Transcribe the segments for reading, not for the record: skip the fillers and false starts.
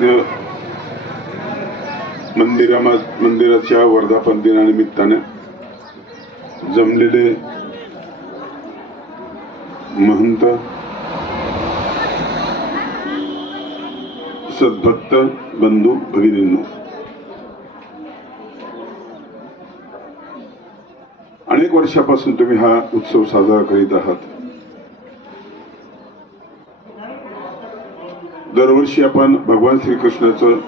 कृष्ण मंदिराच्या वर्धापन दिनानिमित्ताने जमलेले महंत, सद्भक्त बंधू भगिनींनो, अनेक वर्षापासून तुम्ही हा उत्सव साजरा करीत आहात. दरवर्षी आपण भगवान श्रीकृष्णाचं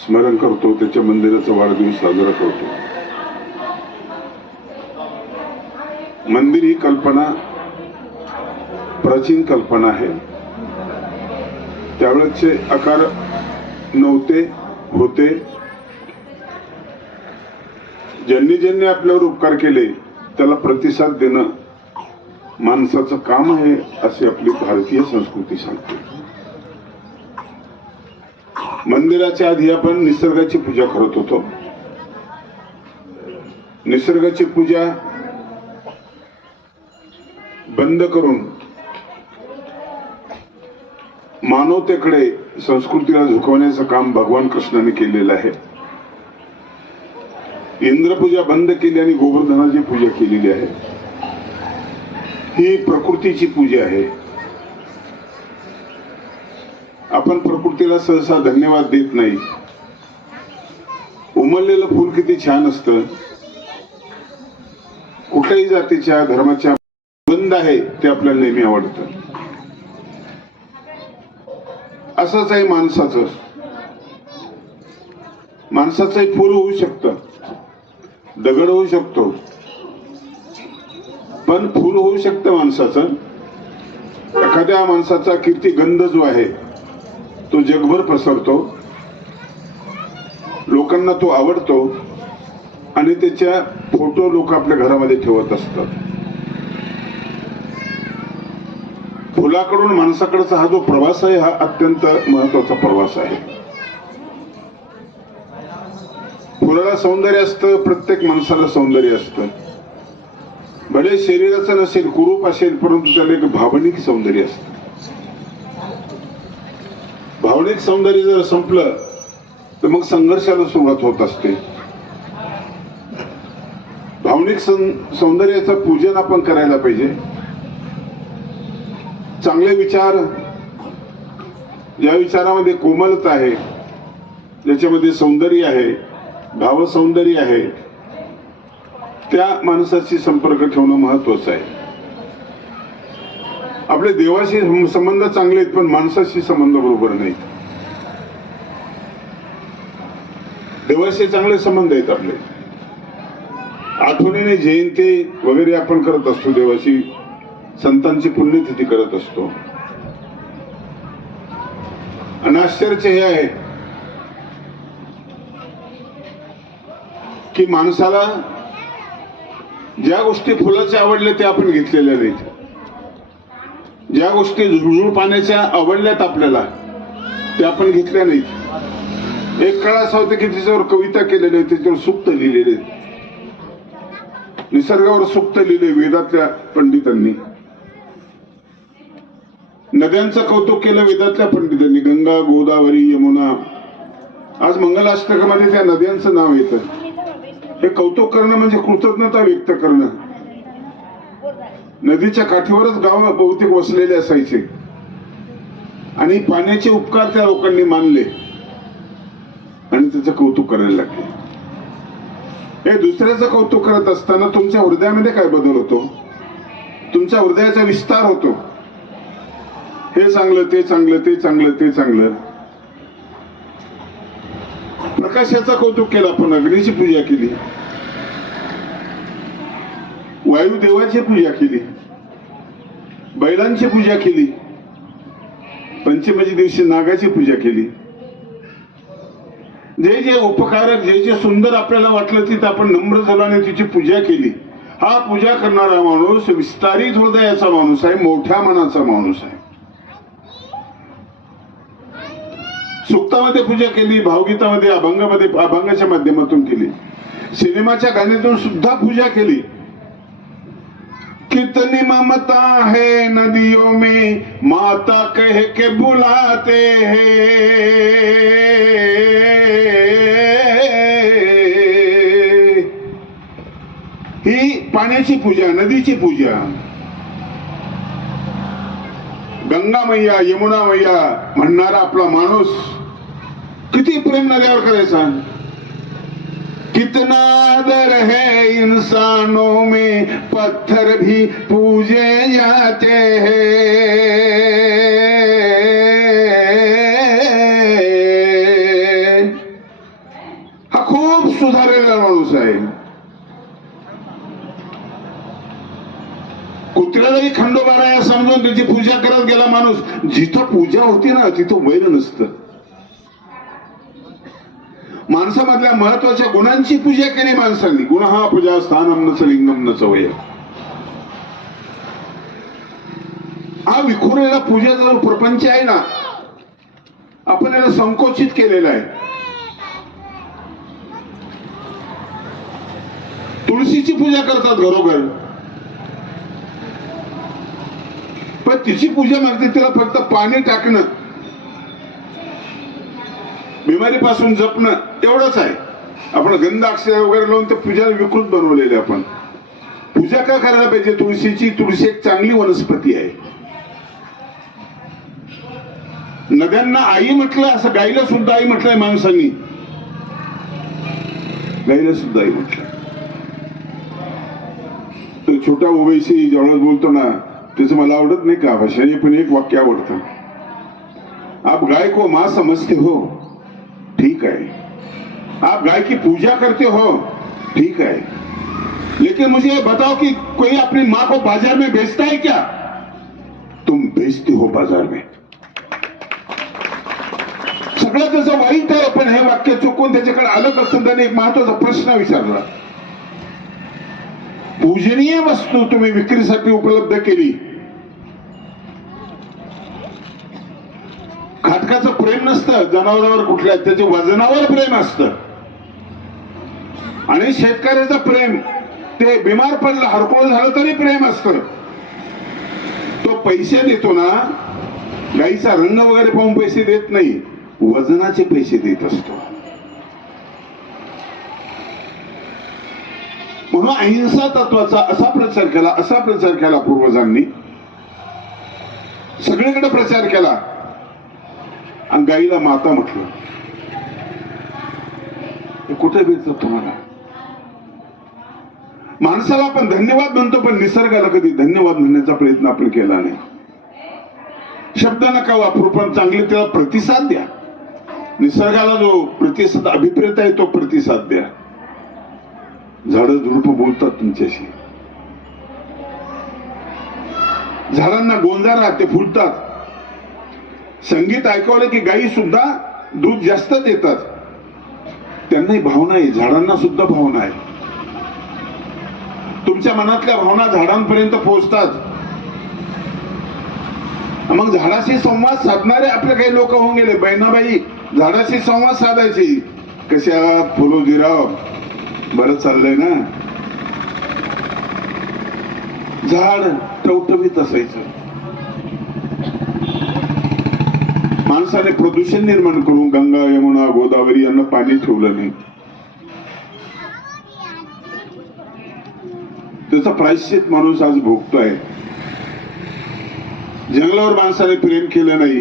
स्मरण करतो, त्याच्या मंदिराचा वाढदिवस साजरा करतो. मंदिर ही कल्पना प्राचीन कल्पना आहे. त्यावेळेचे आकार नव्हते, होते. ज्यांनी ज्यांनी आपल्यावर उपकार केले त्याला प्रतिसाद देणं माणसाचं काम आहे, अशी आपली भारतीय संस्कृती सांगते. मंदिराच्या आधी आपण निसर्गाची पूजा करत होतो. निसर्गाची पूजा बंद करून मानवतेकडे, संस्कृतीला झुकवण्याचं काम भगवान कृष्णाने केलेलं आहे. इंद्रपूजा बंद केली आणि गोवर्धनाची पूजा केलेली आहे. ही प्रकृतीची पूजा आहे. आपण प्रकृतीला सहसा धन्यवाद देत नाही. उमललेलं फूल किती छान असतं. कुठल्याही जातीच्या धर्माच्या बंद आहे ते आपल्याला नेहमी आवडतं. असंच आहे माणसाचं. माणसाचंही फूल होऊ शकतं, दगड होऊ शकतो, पण फूल होऊ शकतं माणसाचं. एखाद्या माणसाचा कीर्तिगंध जो आहे तो जगभर पसरतो, लोकांना तो आवडतो आणि त्याच्या फोटो लोक आपल्या घरामध्ये ठेवत असतात. फुलाकडून माणसाकडचा हा जो प्रवास आहे, हा अत्यंत महत्वाचा प्रवास आहे. फुलाला सौंदर्य असतं, प्रत्येक माणसाला सौंदर्य असतं. भले शरीराचं नसेल, कुरूप असेल, परंतु त्याला एक भावनिक सौंदर्य असतं. भावनिक सौंदर्य जर संपलं तर मग संघर्षाला सुरुवात होत असते. भावनिक सौंदर्याचं पूजन आपण करायला पाहिजे. चांगले विचार, ज्या विचारामध्ये कोमलता आहे, ज्याच्यामध्ये सौंदर्य आहे, भाव सौंदर्य आहे, त्या माणसाशी संपर्क ठेवणं महत्वाचं आहे. आपले देवाशी संबंध चांगले आहेत, पण माणसाशी संबंध बरोबर नाहीत. देवाशी चांगले संबंध आहेत आपले. आठवणीने जयंती वगैरे आपण करत असतो, देवाशी संतांची पुण्यतिथी करत असतो. आणि आश्चर्य हे आहे की माणसाला ज्या गोष्टी फुलाच्या आवडल्या त्या आपण घेतलेल्या नाहीत. ज्या गोष्टी झुळझुळ पाण्याच्या आवडल्यात आपल्याला त्या आपण घेतल्या नाहीत. एक काळ असा होता की त्याच्यावर कविता केलेली आहे, त्याच्यावर सुक्त लिहिलेले, निसर्गावर सुक्त लिहिले वेदातल्या पंडितांनी. नद्यांचं कौतुक केलं वेदातल्या पंडितांनी, गंगा, गोदावरी, यमुना. आज मंगलाष्टकामध्ये त्या नद्यांचं नाव येतं. हे कौतुक करणं म्हणजे कृतज्ञता व्यक्त करणं. नदीच्या काठीवरच गाव बहुतेक वसलेले असायचे आणि पाण्याचे उपकार त्या लोकांनी मानले आणि त्याचं कौतुक करायला लागले. हे दुसऱ्याचं कौतुक करत असताना तुमच्या हृदयामध्ये काय बदल होतो? तुमच्या हृदयाचा विस्तार होतो. हे चांगलं, ते चांगलं, ते चांगलं, ते चांगलं. प्रकाशाचं कौतुक केलं आपण, अग्नीची पूजा केली, वायुदेवाची पूजा केली, बैलांची पूजा केली, पंचमीच्या दिवशी नागाची पूजा केली. जे जे उपकारक, जे जे सुंदर आपल्याला वाटलं तिथं आपण नम्र झालो आणि तिची पूजा केली. हा पूजा करणारा माणूस विस्तारित हृदयाचा माणूस आहे, मोठ्या मनाचा माणूस आहे. सुक्तामध्ये पूजा केली, भावगीतामध्ये, अभंगामध्ये, अभंगाच्या माध्यमातून केली, सिनेमाच्या गाण्यातून सुद्धा पूजा केली. कितनी ममता है नदियों में, माता कह के बुलाते हैं. पाण्याची पूजा, नदीची पूजा, गंगा मैया, यमुना मैया म्हणणारा आपला माणूस किती प्रेम नद्यावर करायचा. कितना दर है इंसानों में, पत्थर भी पूजे जाते हैं. हा खूप सुधारलेला माणूस आहे. कुत्र्यालाही खंडोबाला आहे समजून त्याची पूजा करत गेला माणूस. जिथं पूजा होती ना तिथं वैर नसतं. माणसामधल्या महत्वाच्या गुणांची पूजा केली माणसांनी. गुण हा पूजा स्थानम नच लिंगम नच वय. हा विखुरलेला पूजेचा जो प्रपंच आहे ना, आपण याला संकोचित केलेला आहे. तुळशीची पूजा करतात घरोघर, पण तिची पूजा मागते तिला फक्त पाणी टाकणं, बिमारीपासून जपणं एवढंच आहे. आपण गंध अक्षर वगैरे लावून ते पूजाला विकृत बनवलेले. आपण पूजा का करायला पाहिजे तुळशीची? तुळशी एक चांगली वनस्पती आहे. नद्यांना आई म्हटलं, असं गाईला सुद्धा आई म्हटलंय माणसांनी. गाईला सुद्धा आई म्हटलं. तो छोटा ओवैसी ज्यावेळेस बोलतो ना, त्याचं मला आवडत नाही का भाषाने, पण एक वाक्य आवडतं. आप गाय को मां समझते हो, ठीक है. आप गाय की पूजा करते हो, ठीक है. लेकिन मुझे ये बताओ कि कोई अपनी मां को बाजार में बेचता है क्या? तुम बेचते हो बाजार में. सगळं त्याचं वाईट आहे, पण हे वाक्य चुकून त्याच्याकडे आलं असतं. त्याने एक महत्वाचा प्रश्न विचारला. पूजनीय वस्तू तुम्ही विक्रीसाठी उपलब्ध केली. खाटकाचं प्रेम नसतं जनावरांवर कुठल्या, त्याच्या वजनावर प्रेम असतं. आणि शेतकऱ्याचं प्रेम ते बिमार पडलं, हरकोळ झालं तरी प्रेम असतं. तो पैसे देतो ना, गाईचा रंग वगैरे पाहून पैसे देत नाही, वजनाचे पैसे देत असतो. म्हणून अहिंसा तत्वाचा असा प्रचार केला पूर्वजांनी. सगळीकडे प्रचार केला आणि गाईला माता म्हटलं. कुठे भेटत तुम्हाला? माणसाला आपण धन्यवाद म्हणतो, पण निसर्गाला कधी धन्यवाद म्हणण्याचा प्रयत्न आपण केला नाही. शब्द नका वापरू, पण चांगले त्याला प्रतिसाद द्या. निसर्गाला जो प्रतिसाद अभिप्रेत आहे तो प्रतिसाद द्या. झाडं झुडप बोलतात तुमच्याशी. झाडांना गोंजारा, ते फुलतात. संगीत ऐकवलं की गायी सुद्धा दूध जास्त देतात. त्यांनाही भावना आहे, झाडांना सुद्धा भावना आहे. तुमच्या मनातल्या भावना झाडांपर्यंत पोहोचतात. मग झाडाशी संवाद साधणारे आपले काही लोक होऊन गेले. बहिणाबाई झाडाशी संवाद साधायची. कशा फुलोजीराव, बरं चाललंय ना. झाड टवटवीत असायचं. माणसाने प्रदूषण निर्माण करून गंगा, यमुना, गोदावरी यांना पाणी ठेवलं नाही. त्याचा प्रायश्चित माणूस आज भोगतोय. जंगलावर माणसाने प्रेम केलं नाही.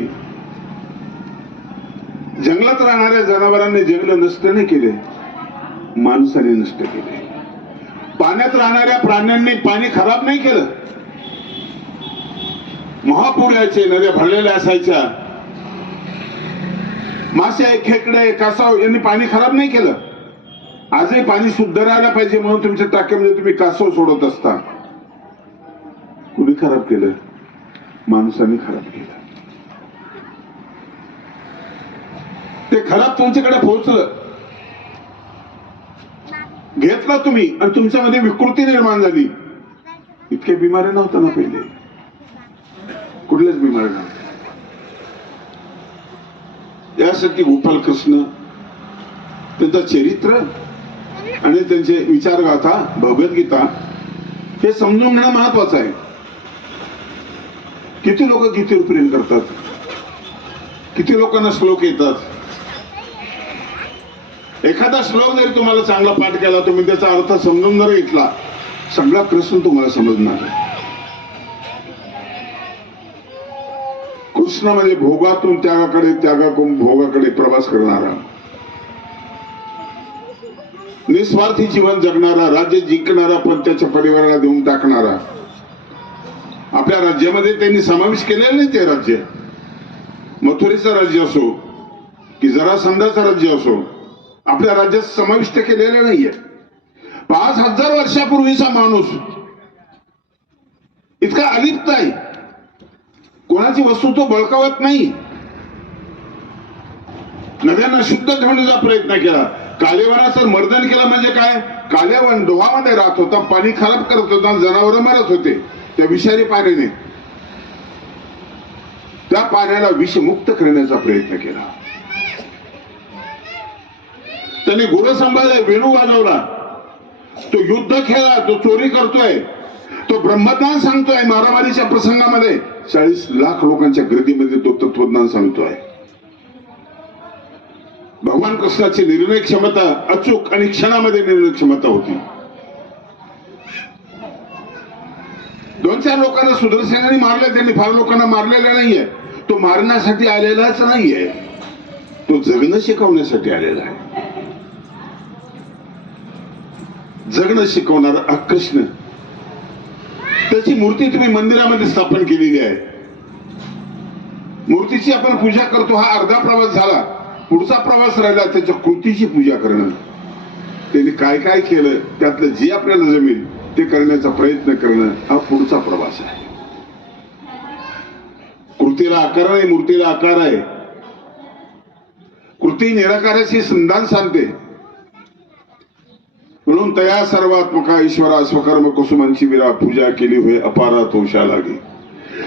जंगलात राहणाऱ्या जनावरांनी जंगल नष्ट नाही केले, माणसाने नष्ट केले. पाण्यात राहणाऱ्या प्राण्यांनी पाणी खराब नाही केलं. महापूर यायचे, नद्या भरलेल्या असायच्या. मासे, खेकडे, कासव यांनी पाणी खराब नाही केलं. आजही पाणी शुद्ध राहायला पाहिजे म्हणून तुमच्या टाक्यामध्ये तुम्ही कासव सोडत असता. कुणी खराब केलं? माणसाने खराब केलं. ते खराब तुमच्याकडे पोहोचलं, घेतला तुम्ही, आणि तुमच्यामध्ये विकृती निर्माण झाली. इतके बिमारी नव्हत्या ना पहिले, कुठल्याच बिमारी नव्हत्या. यासाठी गोपाल कृष्ण, त्यांचं चरित्र आणि त्यांचे विचारगाथा, भगवद्गीता हे समजून घेणं महत्वाचं आहे. किती लोक गीतेवर प्रेम करतात, किती लोकांना श्लोक येतात. एखादा श्लोक जरी तुम्हाला चांगला पाठ केला, तुम्ही त्याचा अर्थ समजून जर घेतला, सगळा प्रश्न तुम्हाला समजणार आहे. कृष्ण म्हणजे भोगातून त्यागाकडे, त्यागातून भोगाकडे प्रवास करणारा, निस्वार्थी जीवन जगणारा, राज्य जिंकणारा पण त्याच्या परिवाराला देऊन टाकणारा. आपल्या राज्यामध्ये त्यांनी समावेश केलेलं नाही. ते राज्य मथुरेचं राज्य असो की जरासंधाचं राज्य असो, आपल्या राज्यात समाविष्ट केलेलं नाहीये. 5000 वर्षापूर्वीचा माणूस इतका अलिप्त आहे, कोणाची वस्तू तो बळकावत नाही. नद्यांना शुद्ध ठेवण्याचा प्रयत्न केला. कालेवनाचं मर्दन केलं म्हणजे काय? कालेवन डोहामध्ये राहत होता, पाणी खराब करत होता, जनावर मरत होते त्या विषारी पाण्याने. त्या पाण्याला विषमुक्त करण्याचा प्रयत्न केला. त्याने गुरं सांभाळले, वेणू वाजवला, तो युद्ध खेळला, तो चोरी करतोय, तो ब्रह्मज्ञान सांगतोय. मारामारीच्या प्रसंगामध्ये 40 लाख लोकांच्या गर्दीमध्ये तो तत्वज्ञान सांगतोय. भगवान कृष्णाची निर्णय क्षमता अचूक आणि क्षणामध्ये निर्णय क्षमता होती. 2-4 लोकांना सुदर्शनाने मारले, त्यांनी फार लोकांना मारलेलं नाहीये. तो मारण्यासाठी आलेलाच नाहीये, तो जगणं शिकवण्यासाठी आलेला आहे. जगणं शिकवणारा हा कृष्ण, त्याची मूर्ती तुम्ही मंदिरामध्ये स्थापन केलेली आहे. मूर्तीची आपण पूजा करतो, हा अर्धा प्रवास झाला. पुढचा प्रवास राहिला त्याच्या कृतीची पूजा करणं. त्यांनी काय काय केलं त्यातलं जे आपल्याला जमेल ते करण्याचा प्रयत्न करणं, हा पुढचा प्रवास आहे. कृतीला आकार नाही, मूर्तीला आकार आहे. कृती निराकाराची संधान सांगते. म्हणून तया सर्वात्मका ईश्वरा स्वकर्म कुसुमांची विरा पूजा केली होय अपारा तोषा लागे.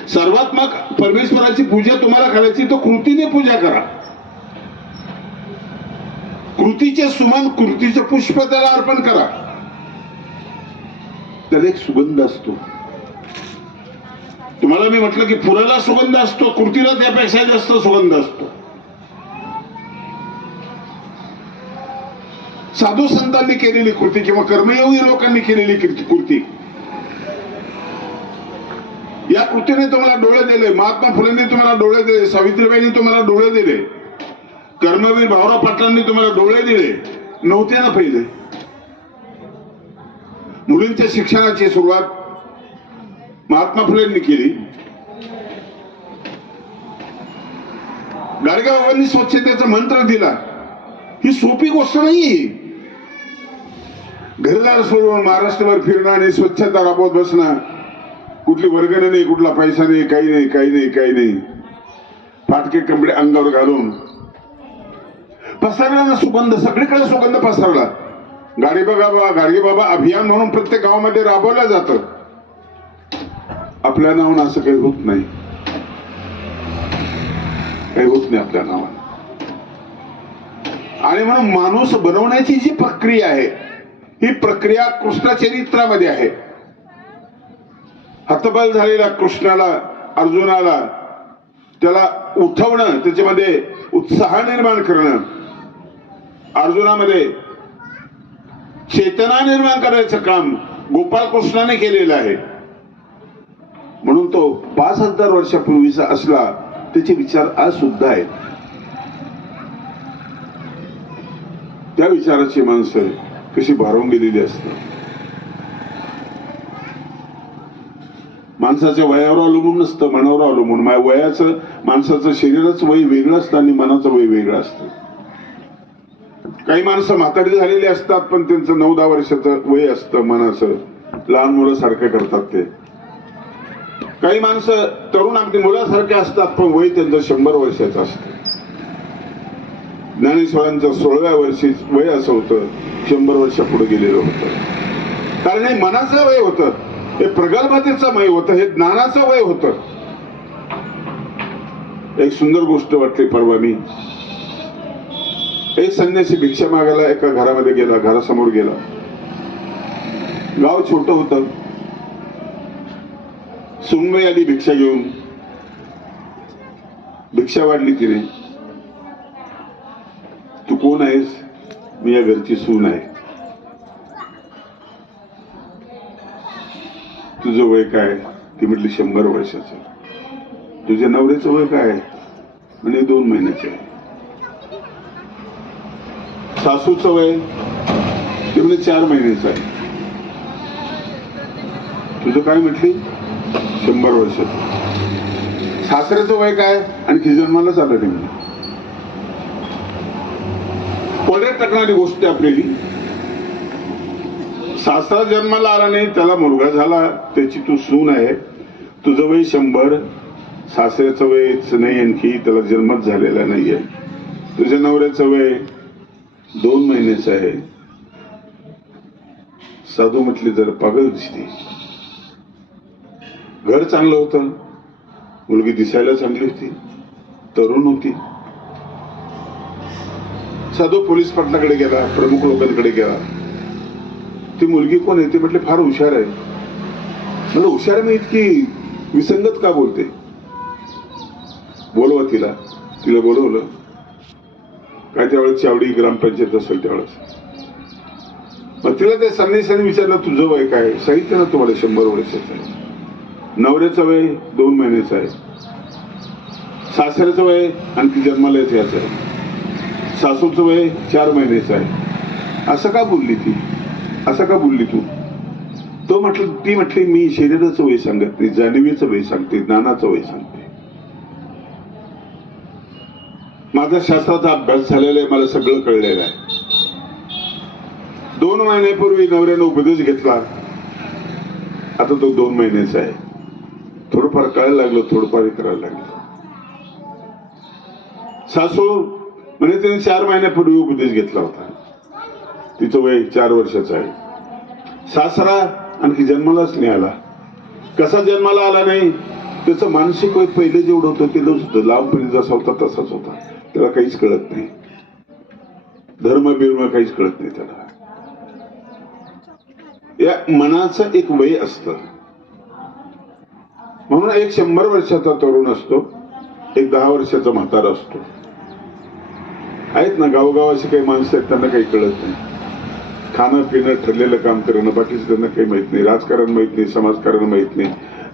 सर्वात्मक परमेश्वराची पूजा तुम्हाला करायची तो कृतीने पूजा करा. कृतीचे सुमन, कृतीचे पुष्प त्याला अर्पण करा. त्याला एक सुगंध असतो. तुम्हाला मी म्हटलं की फुलाला सुगंध असतो, कृतीला त्यापेक्षा जास्त सुगंध असतो. साधू संतांनी केलेली कृती किंवा कर्मयोगी लोकांनी केलेली कृती, या कृतीने तुम्हाला डोळे दिले. महात्मा फुलेंनी तुम्हाला डोळे दिले, सावित्रीबाईंनी तुम्हाला डोळे दिले, कर्मवीर भाऊराव पाटलांनी तुम्हाला डोळे दिले. नव्हते ना पहिले. मुलींच्या शिक्षणाची सुरुवात महात्मा फुलेंनी केली. गाडगेबाबांनी स्वच्छतेचा मंत्र दिला. ही सोपी गोष्ट नाही. घरदार सोडून महाराष्ट्रभर फिरणं आणि स्वच्छता राबवत बसणं, कुठली वर्गणी नाही, कुठला पैसा नाही, काही नाही, काही नाही, काही नाही. फाटके कपडे अंगावर घालून पसरला ना सुगंध, सगळीकडे सुगंध पसरला. गाडगे बाबा अभियान म्हणून प्रत्येक गावामध्ये राबवलं जातं. आपल्या नावानं असं काही होत नाही, काही होत नाही आपल्या नावानं. आणि म्हणून माणूस बनवण्याची जी प्रक्रिया आहे, ही प्रक्रिया कृष्ण चरित्रामध्ये आहे. हतबल झालेल्या कृष्णाला, अर्जुनाला त्याला उठवणं, त्याच्यामध्ये उत्साह निर्माण करणं, अर्जुनामध्ये चेतना निर्माण करायचं काम गोपाळ कृष्णाने केलेलं आहे. म्हणून तो 5000 वर्षापूर्वीचा असला, त्याचे विचार आज सुद्धा आहेत. त्या विचाराची माणसं कशी भारावून गेलेली असतात. माणसाच्या वयावर अवलंबून नसतं, मनावर अवलंबून. वयाचं, माणसाचं शरीराचं वय वेगळं असतं आणि मनाचं वय वेगळं असतं. काही माणसं म्हातारी झालेली असतात, पण त्यांचं 9-10 वर्षाचं वय असतं मनाचं. लहान मुलं सारखं करतात ते. काही माणसं तरुण अगदी मुलासारखे असतात, पण वय त्यांचं 100 वर्षाचं असतं. ज्ञानेश्वरांचं 16व्या वर्षी वय असं होतं, 100 वर्ष पुढे गेलेलं होतं. कारण हे मनाचं वय होतं, हे प्रगल्भतेचं वय होतं, हे ज्ञानाचं वय होतं. एक सुंदर गोष्ट वाटली परवा. मी एक संन्यासी भिक्षा मागायला एका घरामध्ये गेला, घरासमोर गेला. गाव छोटं होतं. सुनबाई आली भिक्षा घेऊन, भिक्षा वाढली तिने. तू कोण आहेस? मी या घरची सून आहे. तुझं वय काय? ती म्हटली 100 वर्षाचं. तुझ्या नवऱ्याचं वय काय? म्हणजे 2 महिन्याचे आहे. सासूचं वय? ते म्हणजे 4 महिन्याचं आहे. तुझं काय म्हटली? 100 वर्षाचं. सासऱ्याचं वय काय? आणखी जन्मालाच आलं नाही. कोड्यात टाकणारी गोष्ट आपल्याली. सासरा जन्माला आला नाही, त्याला मुलगा झाला, त्याची तू सून आहे, तुझं वय 100, सासऱ्याचं वयच नाही, आणखी त्याला जन्मच झालेला नाहीये. तुझ्या नवऱ्याचं वय 2 महिन्याचं आहे. साधू म्हटली जरा पागल दिसते. घर चांगलं होतं, मुलगी दिसायला चांगली होती, तरुण होती. साधू पोलीस पाटलाकडे गेला, प्रमुख लोकांकडे गेला. ती मुलगी कोण आहे? ते म्हटले फार हुशार आहे. म्हणजे हुशार मी इतकी विसंगत का बोलते? बोलवा तिला. तिला बोलवलं. काय त्यावेळेस चावडी ग्रामपंचायत असेल त्यावेळेस. मग तिला त्या संदेशाने विचारलं तुझं वय काय? सांगितलं ना तुम्हाला 100 वर्षाचं आहे. नवऱ्याचं वय 2 महिन्याचं आहे. सासऱ्याचं वय आणखी जन्माला याचं आहे. सासूचं वय 4 महिन्याचं आहे. असं का बोलली ती? असं का बोलली तू? ती म्हटली मी शरीराचं वय सांगत नाही, जाणीवेचं वय सांगते, ज्ञानाचं वय सांगते. माझा शास्त्राचा अभ्यास झालेला आहे, मला सगळं कळलेलं आहे. 2 महिन्यापूर्वी नवऱ्यानं उपदेश घेतला, आता तो 2 महिन्याचा आहे. थोडंफार कळायला लागलं, थोडंफार करायला लागलं. सासू म्हणजे तिने 4 महिन्यापूर्वी उपदेश घेतला होता, तिचं वय 4 वर्षाचं आहे. सासरा आणखी जन्मालाच नाही आला. कसा जन्माला आला नाही? त्याचं मानसिक वय पहिले जेवढं होतं ते लहानपणी जसा होता तसाच होता. त्याला काहीच कळत नाही, धर्म बिर्म काहीच कळत नाही त्याला. या मनाचं एक वय असतं. म्हणून एक 100 वर्षाचा तरुण असतो, एक 10 वर्षाचा म्हातारा असतो. आहेत ना गावोगावाशी काही माणसं आहेत, त्यांना काही कळत नाही. खाणं पिणं ठरलेलं काम करणं, बाकीचं त्यांना काही माहित नाही. राजकारण माहित नाही, समाजकारण माहित नाही,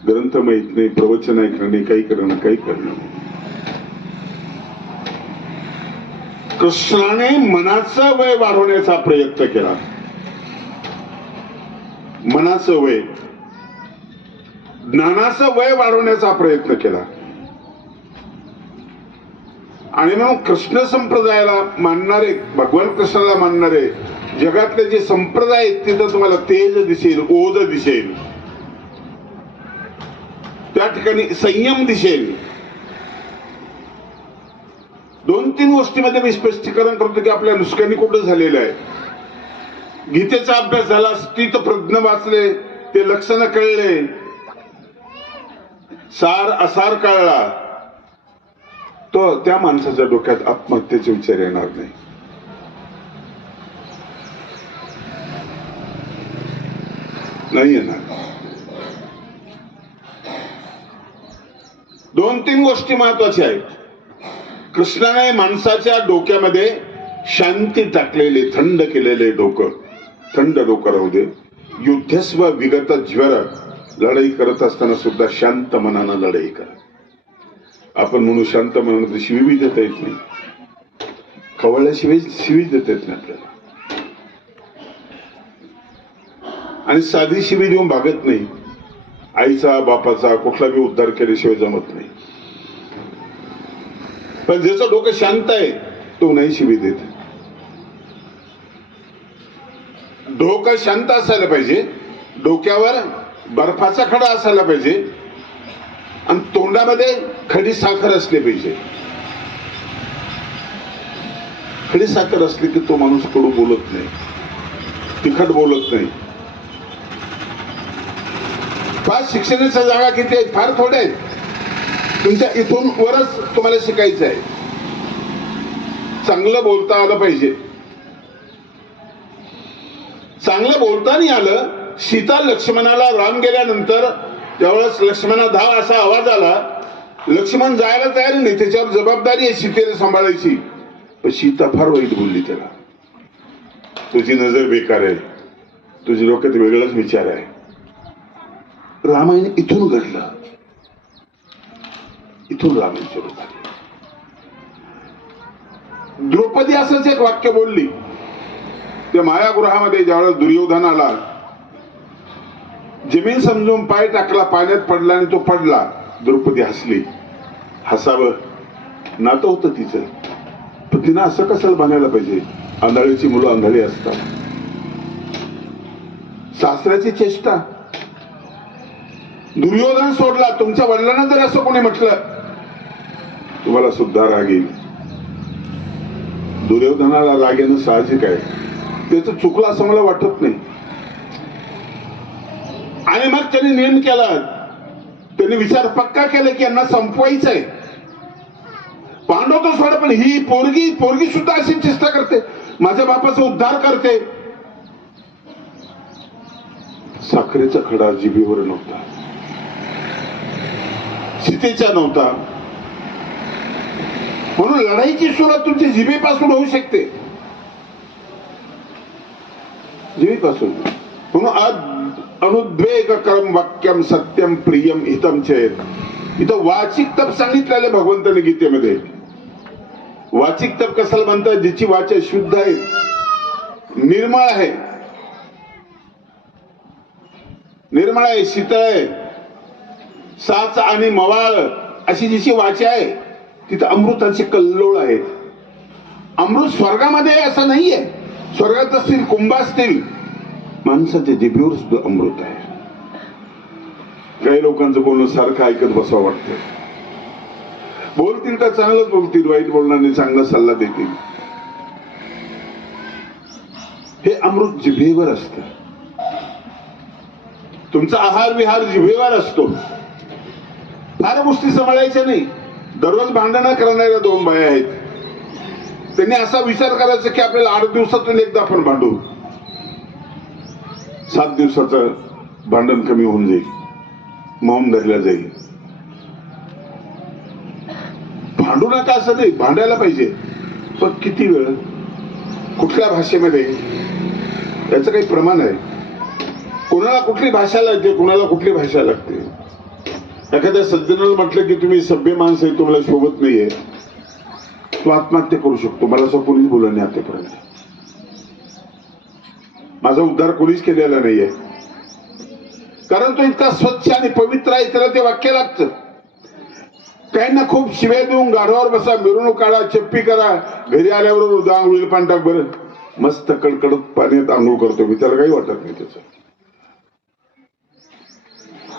ग्रंथ माहित नाही, प्रवचन ऐकणे, काही करणं नाही. कृष्णाने मनाचं वय वाढवण्याचा प्रयत्न केला. मनाचं वय, ज्ञानाचं वय वाढवण्याचा प्रयत्न केला. आणि मग कृष्ण संप्रदायाला मानणारे, भगवान कृष्णाला मानणारे जगातले जे संप्रदाय आहेत तिथं तुम्हाला तेज दिसेल, ओज दिसेल, त्या ठिकाणी संयम दिसेल. 2-3 गोष्टीमध्ये मी स्पष्टीकरण करतो की आपल्या नुसक्यानी कुठं झालेलं आहे. गीतेचा अभ्यास झाला, स्थित प्रज्ञ वाचले, ते लक्षण कळले, सार असार कळला, तो त्या माणसाच्या डोक्यात आत्महत्येचे विचार येणार नाही. नाही येणार. 2-3 गोष्टी महत्वाच्या आहेत. कृष्णाने माणसाच्या डोक्यामध्ये शांती टाकलेले, थंड केलेले डोकं, थंड डोकं राहू दे. युद्धस्व विगत ज्वर, लढाई करत असताना सुद्धा शांत मनानं लढाई करा. आपण म्हणू शांत मनानं शिवी बी देता येत नाही, खवळल्याशिवाय शिवी देता येत नाही आपल्याला. आणि साधी शिवी देऊन भागत नाही. आईचा बापाचा कुठला बी उद्धार केल्याशिवाय जमत नाही. पण ज्याचं डोकं शांत आहे तो नाही शिवी देत. डोकं शांत असायला पाहिजे, डोक्यावर बर्फाचा खडा असायला पाहिजे, आणि तोंडामध्ये खडी साखर असली पाहिजे. खडी साखर असली की तो माणूस कडू बोलत नाही, तिखट बोलत नाही. फार शिक्षणाच्या जागा किती आहेत? फार थोड्या आहेत. तुमच्या इथून वरच तुम्हाला शिकायचं आहे. चांगलं बोलता आलं पाहिजे. चांगलं बोलता नाही आलं. सीता लक्ष्मणाला राम गेल्यानंतर त्यावेळेस लक्ष्मणाधा असा आवाज आला, लक्ष्मण जायला तयार नाही, त्याच्यावर जबाबदारी आहे सीतेला सांभाळायची. पण सीता फार वाईट बोलली त्याला, तुझी नजर बेकार आहे, तुझ्या डोक्यात वेगळाच विचार आहे. रामायण इथून घडलं, इथून रामायण सुरू झालं. द्रौपदी असंच एक वाक्य बोलली त्या मायागृहामध्ये. ज्यावेळेस दुर्योधन आला, जमीन समजून पाय टाकला, पाण्यात पडला आणि तो पडला. द्रौपदी हसली. हसावं नातं होतं तिचं, पण तिनं असं कशाला बनायला पाहिजे? आंधळीची मुलं आंधळी असतात. सासऱ्याची चेष्टा. दुर्योधन सोडला. तुमच्या वडिलांना जर असं कोणी म्हटलं तुम्हाला सुद्धा राग येईल. दुर्योधनाला राग येणं साहजिक आहे. त्याचं चुकलं असं मला वाटत नाही. आणि मग त्यांनी नेम केला, त्यांनी विचार पक्का केला की यांना संपवायचंय. पांडव तो सोड, पण ही पोरगी सुद्धा अशी चेष्टा करते, माझ्या बापाचा उद्धार करते. साखरेचा खडा जिभेवर नव्हता, सीतेचा नव्हता. म्हणून लढाईची सुरुवात तुमच्या जिभेपासून होऊ शकते, जिभेपासून. म्हणून अनुद्वेग कर्म वाक्यम सत्यम प्रियम हितम चेत. इथं वाचिक तप सांगितलेलं आहे भगवंताने गीतेमध्ये. वाचिक तप कशाला म्हणतात? जिची वाचा शुद्ध आहे, निर्मळ आहे, निर्मळ आहे, शीतळ आहे, साच आणि मवाळ अशी जिची वाचा आहे, तिथं अमृताचे कल्लोळ आहेत. अमृत स्वर्गामध्ये असं नाहीये. स्वर्गात असतील, कुंभ असतील, माणसाच्या जिभेवर सुद्धा अमृत आहे. काही लोकांचं बोलणं सारखं ऐकत बसावं वाटतं. बोलतील तर चांगलंच बोलतील, वाईट बोलणार नाही, चांगला सल्ला देतील. हे अमृत जिभेवर असतं. तुमचा आहार विहार जिभेवर असतो. फार गोष्टी सांभाळायच्या नाही. दररोज भांडणं करणाऱ्या दोन बाया आहेत. त्यांनी असा विचार करायचा की आपल्याला 8 दिवसातून एकदा आपण भांडू. 7 दिवसाचं भांडण कमी होऊन जाईल, मौन धरल्या जाईल. भांडू नका असं नाही, भांडायला पाहिजे, पण किती वेळ, कुठल्या भाषेमध्ये, याचं काही प्रमाण आहे. कोणाला कुठली भाषा लागते, कोणाला कुठली भाषा लागते. एखाद्या सज्जनाला म्हटलं की तुम्ही सभ्य माणसं आहे, तुम्हाला शोभत नाहीये, तो आत्महत्या करू शकतो. मला असं कोणीच बोललं नाही आतापर्यंत. माझा उद्धार कोणीच केलेला नाहीये, कारण तो इतका स्वच्छ आणि पवित्र आहे. त्याला ते वाक्य लागतं. काहींना खूप शिव्या देऊन गाढवावर बसा, मिरवणूक काढा, चप्पी करा, घरी आल्यावर उदा आंघोळीला पाणी टाक, बरं मस्त कडकडत पाण्यात आंघोळ करतो मी, त्याला काही वाटत नाही. त्याचं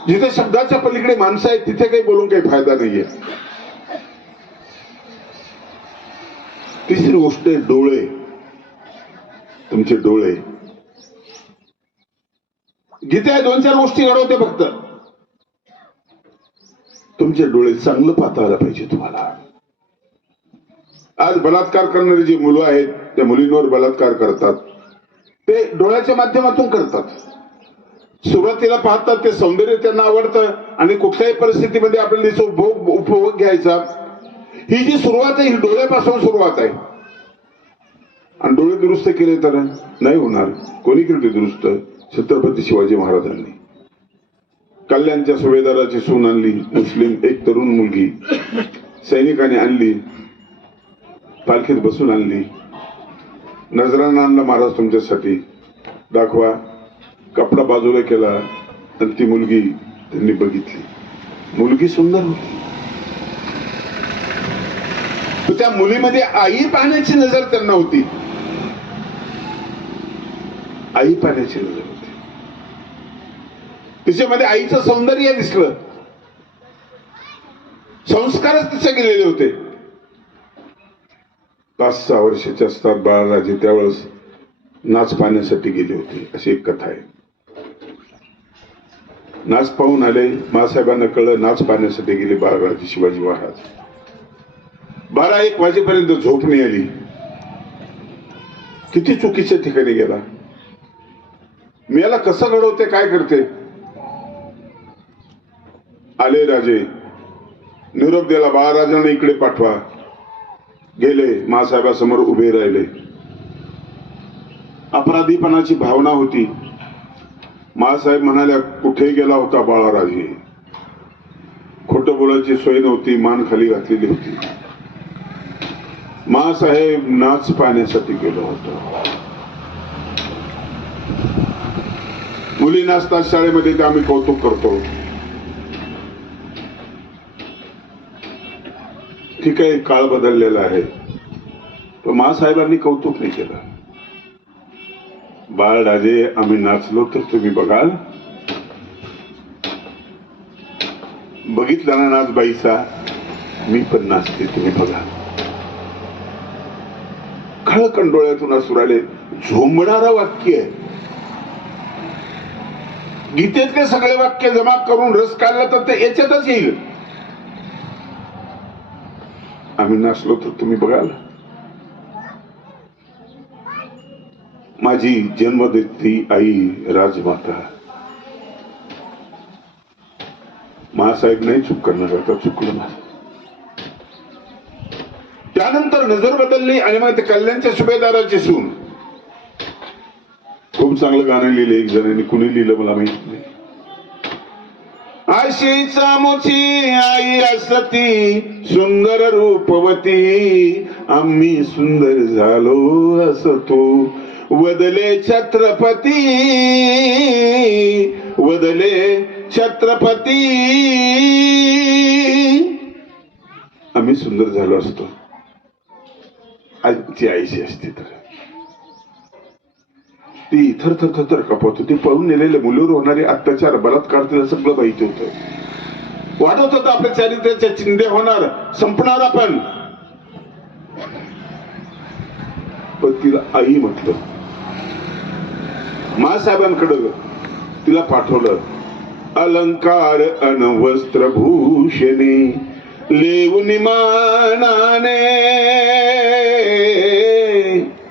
जिथे शब्दाच्या पलीकडे माणसं आहेत तिथे काही बोलून काही फायदा नाहीये. तिसरी गोष्ट आहे डोळे. तुमचे डोळे. गीतेत 2-4 गोष्टी घडवते फक्त. तुमचे डोळे चांगलं पाहता पाहिजे तुम्हाला. आज बलात्कार करणारी जी मुलं आहेत, त्या मुलींवर बलात्कार करतात, ते डोळ्याच्या माध्यमातून करतात. सुरुवातीला पाहतात, ते सौंदर्य त्यांना आवडतं आणि कुठल्याही परिस्थितीमध्ये आपल्याला उपभोग घ्यायचा. ही जी सुरुवात आहे, ही डोळ्यापासून सुरुवात आहे. आणि डोळे दुरुस्त केले तर नाही होणार. कोणी केले दुरुस्त? छत्रपती शिवाजी महाराजांनी. कल्याणच्या सुभेदाराची सून आणली, मुस्लिम एक तरुण मुलगी सैनिकांनी आणली, पालखीत बसून आणली. नजराना आणला महाराज तुमच्यासाठी, दाखवा. कपडा बाजूला केला आणि ती मुलगी त्यांनी बघितली. मुलगी सुंदर होती. त्या मुलीमध्ये आई पाहण्याची नजर त्यांना होती. आई पाहण्याची नजर होती. तिच्यामध्ये आईचं सौंदर्य दिसलं. संस्कारच तिचे गेलेले होते. 5-6 वर्षाचे असतात बाळराजे, त्यावेळेस नाच पाहण्यासाठी गेले होते, अशी एक कथा आहे. नाच पाहून आले. मासाहेबांना कळलं, नाच पाहण्यासाठी गेले बाळराजे शिवाजी महाराज. 12-1 वाजेपर्यंत झोप नाही आली. किती चुकीच्या ठिकाणी गेला. मी याला कसं घडवते, काय करते. आले राजे, निरोप दिला, बाळराजांना इकडे पाठवा. गेले, मासाहेबासमोर उभे राहिले. अपराधीपणाची भावना होती. मासाहेब म्हणाल्या, कुठे गेला होता बाळाराजे? खोटं बोलायची सोय नव्हती, मान खाली घातलेली होती. मासाहेब नाच पाहण्यासाठी गेलो होतो. मुली नाचतात शाळेमध्ये, ते आम्ही कौतुक करतो. ठीक आहे, काळ बदललेला आहे, पण मासाहेबांनी कौतुक नाही केलं. बाळराजे, आम्ही नाचलो तर तुम्ही बघाल? बघितला ना नाच बाईचा? मी पण नाचते, तुम्ही बघा. खळकंडोळ्यातून असू राहिले. झोंबणारा वाक्य आहे. गीतेतले सगळे वाक्य जमा करून रस काढला तर ते याच्यातच येईल. आम्ही नाचलो तर तुम्ही बघाल? माझी जन्मदात्री आई राजमाता. मासाहेब नाही चूक करणार, आता चुकलं ना. त्यानंतर नजर बदलली आणि मग ते कल्याणच्या सुभेदाराची सून. खूप चांगलं गाणं लिहिलं एक जणांनी, कुणी लिहिलं मला माहित नाही. अशीच आमची आई असती सुंदर रूपवती, आम्ही सुंदर झालो असतो. वदले छत्रपती, वदले छत्रपती, आम्ही सुंदर झालो असतो. आजची आईशी असती तर ती थर थर थर थर कापत होती. पळून नेलेले मुलीवर होणारे अत्याचार, बलात्कार तिला सगळं माहिती होतं. वाटत होतं आपल्या चारित्र्याच्या चिंध्या होणार, संपणार आपण. पण तिला आई म्हटलं. मासाहेबांकडं तिला पाठवलं. अलंकार अन वस्त्रभूषणे लेऊन मानाने,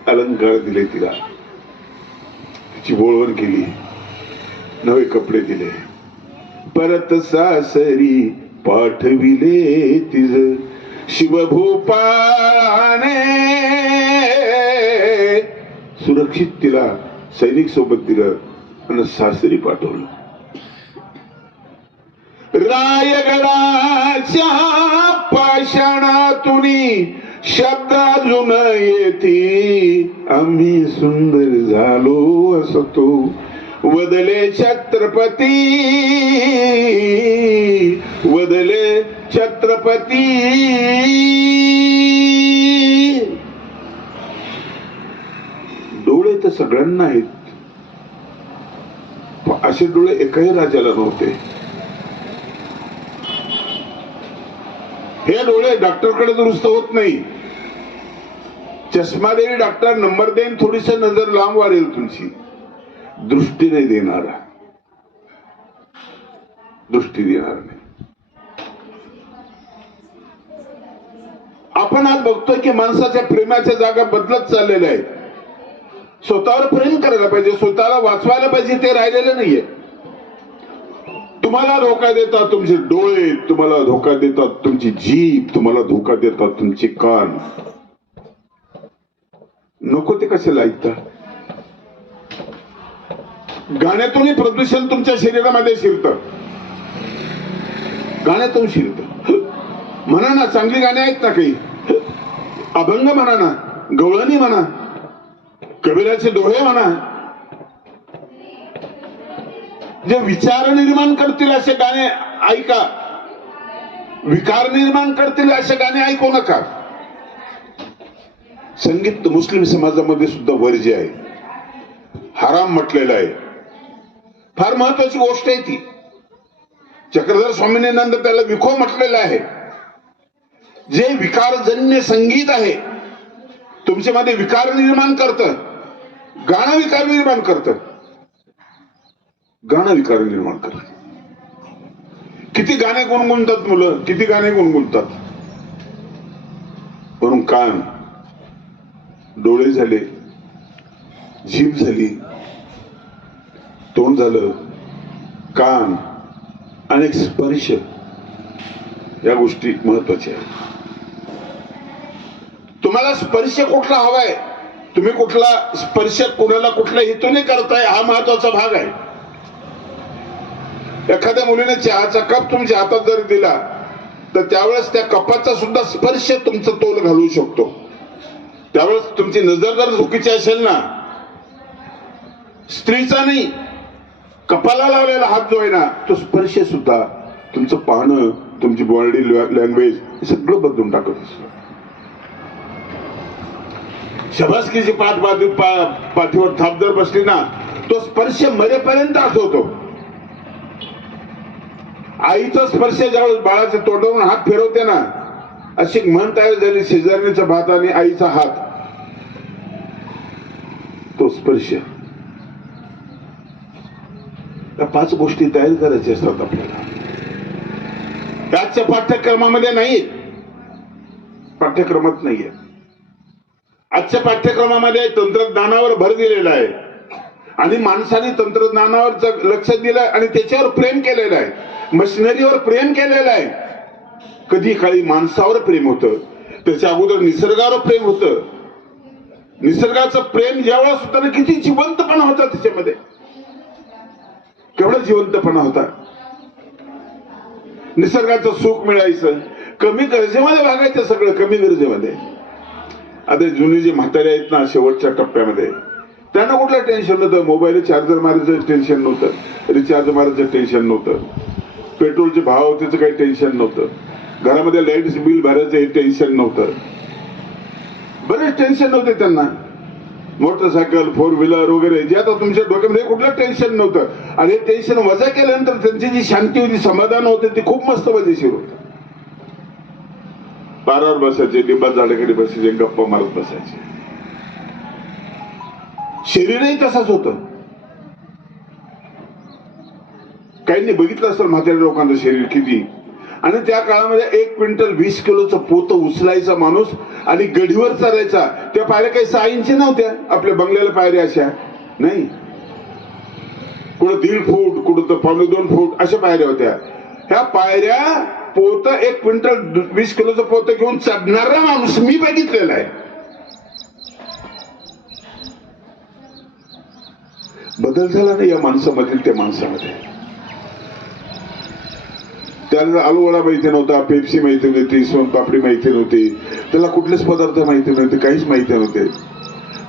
अलंकार दिले तिला, तिची बोळवण केली, नवे कपडे दिले. परत सासरी पाठविले तिज शिवभूपाने. सुरक्षित तिला सैनिक सोबत दिलं आणि सासरी पाठवलं. रायगडाच्या पाषाणातून शब्द अजून येती, आम्ही सुंदर झालो असतो. वदले छत्रपती, वदले छत्रपती. डोळे तर सगळ्यांना आहेत, असे डोळे एकाही राजाला नव्हते. हे डोळे डॉक्टरकडे दुरुस्त होत नाही. चष्मा देईल डॉक्टर, नंबर देईन, थोडीस नजर लांब वाढेल तुमची, दृष्टी नाही देणारा, दृष्टी देणार नाही. आपण आज बघतोय की माणसाच्या प्रेमाच्या जागा बदलत चाललेल्या आहेत. स्वतःवर प्रेम करायला पाहिजे, स्वतःला वाचवायला पाहिजे, ते राहिलेलं नाहीये. तुम्हाला धोका देतात तुमचे डोळे, तुम्हाला धोका देतात तुमची जीभ, तुम्हाला धोका देतात तुमचे कान. नको ते कशाला ऐकता? गाण्यातूनही प्रदूषण तुमच्या शरीरामध्ये शिरतं, गाण्यातून शिरतं. म्हणा ना, चांगली गाणी आहेत ना, काही अभंग म्हणा ना, गवळणी म्हणा, कबीराचे दोहे म्हणा, जे विचार निर्माण करतील असे गाणे ऐका, विकार निर्माण करतील असे गाणे ऐकू नका. संगीत मुस्लिम समाजामध्ये सुद्धा वर्ज्य आहे, हराम म्हटलेलं आहे. फार महत्वाची गोष्ट आहे ती. चक्रधर स्वामींनी नंतर त्याला विखो म्हटलेलं आहे. जे विकारजन्य संगीत आहे, तुमच्या मध्ये विकार निर्माण करतं. गाणं विकार निर्माण करतं, गाणं विकार निर्माण करतं. किती गाणे गुणगुणतात मुलं, किती गाणे गुणगुणतात. म्हणून कान, डोळे झाले, जीभ झाली, तोंड झालं, कान, अनेक स्पर्श, या गोष्टी महत्वाच्या आहेत. तुम्हाला स्पर्श कुठला हवाय, तुम्ही कुठला स्पर्श कोणाला कुठल्या हेतूने करताय, हा महत्वाचा भाग आहे. एखाद्या मुलीने चहाचा कप तुमच्या हातात जरी दिला तर त्यावेळेस त्या कपाचा सुद्धा स्पर्श तुमचं तोल घालू शकतो. त्यावेळेस तुमची नजर जर चुकीची असेल ना, स्त्रीचा नाही, कपाला लावलेला हात जो आहे ना, तो स्पर्श सुद्धा तुमचं पाहणं, तुमची बॉडी लँग्वेज हे सगळं बदलून टाकत असतं. शबासकीची पाठीवर थाप जर बसली ना, तो स्पर्श मरेपर्यंत आठवतो. आईचा स्पर्श ज्यावेळेस बाळाच्या तोंडावरून हात फिरवते ना, अशी म्हण तयार झाली, शेजारणीचा भात आणि आईचा हात, तो स्पर्श. त्या 5 गोष्टी तयार करायच्या असतात आपल्याला. आजच्या पाठ्यक्रमामध्ये नाहीये, पाठ्यक्रमात नाहीये. आजच्या पाठ्यक्रमामध्ये तंत्रज्ञानावर भर दिलेला आहे आणि माणसाने तंत्रज्ञानावर लक्ष दिलंय आणि त्याच्यावर प्रेम केलेलं आहे, मशिनरीवर प्रेम केलेलं आहे. कधी काळी माणसावर प्रेम होतं, त्याच्या अगोदर निसर्गावर प्रेम होतं. निसर्गाचं प्रेम ज्यावेळेस होतं ना, किती जिवंतपणा होता त्याच्यामध्ये, केवढा जिवंतपणा होता. निसर्गाचं सुख मिळायचं, कमी गरजेमध्ये भागायचं सगळं, कमी गरजेमध्ये. आता जुने जे म्हातारे आहेत ना, शेवटच्या टप्प्यामध्ये, त्यांना कुठलं टेन्शन नव्हतं. मोबाईल चार्जर मारायचं टेन्शन नव्हतं, रिचार्ज मारायचं टेन्शन नव्हतं, पेट्रोलचे भाव त्याचं काही टेन्शन नव्हतं, घरामध्ये लाईट बिल भरायचं हे टेन्शन नव्हतं, बरेच टेन्शन नव्हते त्यांना. मोटरसायकल, 4 व्हीलर वगैरे जे आता तुमच्या डोक्यामध्ये कुठलं टेन्शन नव्हतं. आणि टेन्शन वजा केल्यानंतर त्यांची जी शांती होती, समाधान होते, ते खूप मस्त मजेशीर होतं. पारावर बसायचे, लिंबात झाडाकडे बसायचे, गप्पा मारत बसायचे. शरीरही तसाच होतं. काहींनी बघितलं असेल म्हाताऱ्या लोकांचं शरीर किती. आणि त्या काळामध्ये 1 क्विंटल 20 किलोचं पोतं उचलायचा माणूस आणि गडीवर चढायचा. त्या पायऱ्या काही 6 इंच नव्हत्या, आपल्या बंगल्याला पायऱ्या अशा नाही, कुठं 1.5 फूट, कुठं तर 2.25 फूट अशा पायऱ्या होत्या. ह्या पायऱ्या पोतं 1 क्विंटल 20 किलोचं पोतं घेऊन चढणारा माणूस मी बघितलेला आहे. बदल झाला नाही या माणसामधील त्या माणसामध्ये. त्याला आलूवडा माहिती नव्हता, पेप्सी माहिती नव्हती, सोनपापडी माहिती नव्हती, त्याला कुठलेच पदार्थ माहिती नव्हते, काहीच माहिती नव्हते.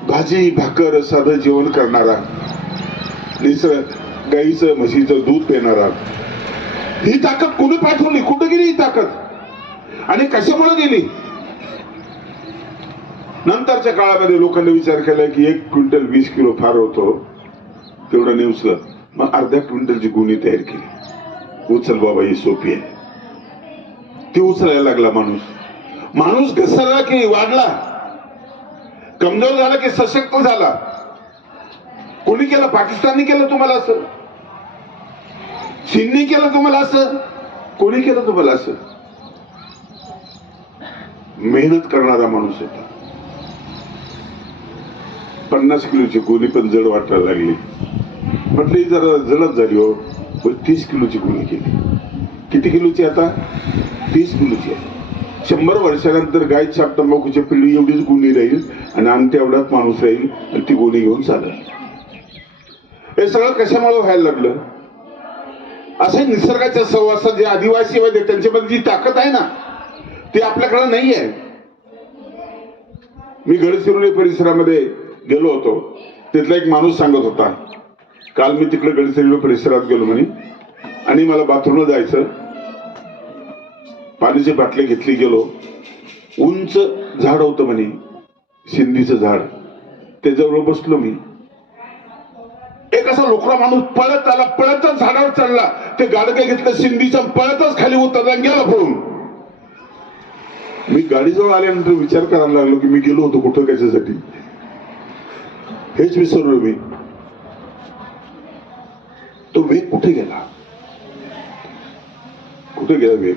भाजी भाकर साधं जेवण करणारा, गाईचं म्हशीचं दूध पिणारा. ही ताकद कोणी पाठवली, कुठे गेली ही ताकद आणि कशामुळे गेली? नंतरच्या काळामध्ये लोकांनी विचार केला की 1 क्विंटल 20 किलो फार होतो, तेवढं नाही उचलत. मग अर्ध्या क्विंटलची गुणी तयार केली. उचल बाबा, ही सोपी आहे. ती उचलायला लागला माणूस. माणूस घसरला की वाढला, कमजोर झाला की सशक्त झाला. कोणी केलं? पाकिस्तानने केलं तुम्हाला असं? चीनने केलं तुम्हाला असं? कोणी केलं तुम्हाला असं? मेहनत करणारा माणूस होता. 50 किलोची गोणी पण जड वाटायला लागली. म्हटलं जरा जडच झाली हो. 30 किलोची गोणी केली. किती किलोची आता? 30 किलोची आहे. 100 वर्षानंतर गाय छाप तंबाखूच्या पिढी एवढीच गोणी राहील आणि अंगठी एवढाच माणूस राहील आणि ती गोणी घेऊन चालेल. हे सगळं कशामुळे व्हायला लागलं? असे निसर्गाच्या सहवासात जे आदिवासी होते त्यांच्यामध्ये जी ताकद आहे ना, ती आपल्याकडे नाही आहे. मी गडचिरोली परिसरामध्ये गेलो होतो. तिथला एक माणूस सांगत होता, काल मी तिकडे गडचिरोली परिसरात गेलो म्हणे आणि मला बाथरूमला जायचं, पाण्याची बाटली घेतली, गेलो. उंच झाड होतं म्हणे, सिंधीचं झाड, त्याच्यावर बसलो मी. एक असा लोकरा माणूस पळत आला, पळतच झाडावर चढला, ते गाडगे घेतलं सिंधीचं, पळतच खाली उतरला, गेला पळून. मी गाडीजवळ आल्यानंतर विचार करायला लागलो की मी गेलो होतो कुठं, कशासाठी, हेच विसरलो मी. तो वेग कुठे गेला? कुठे गेला वेग?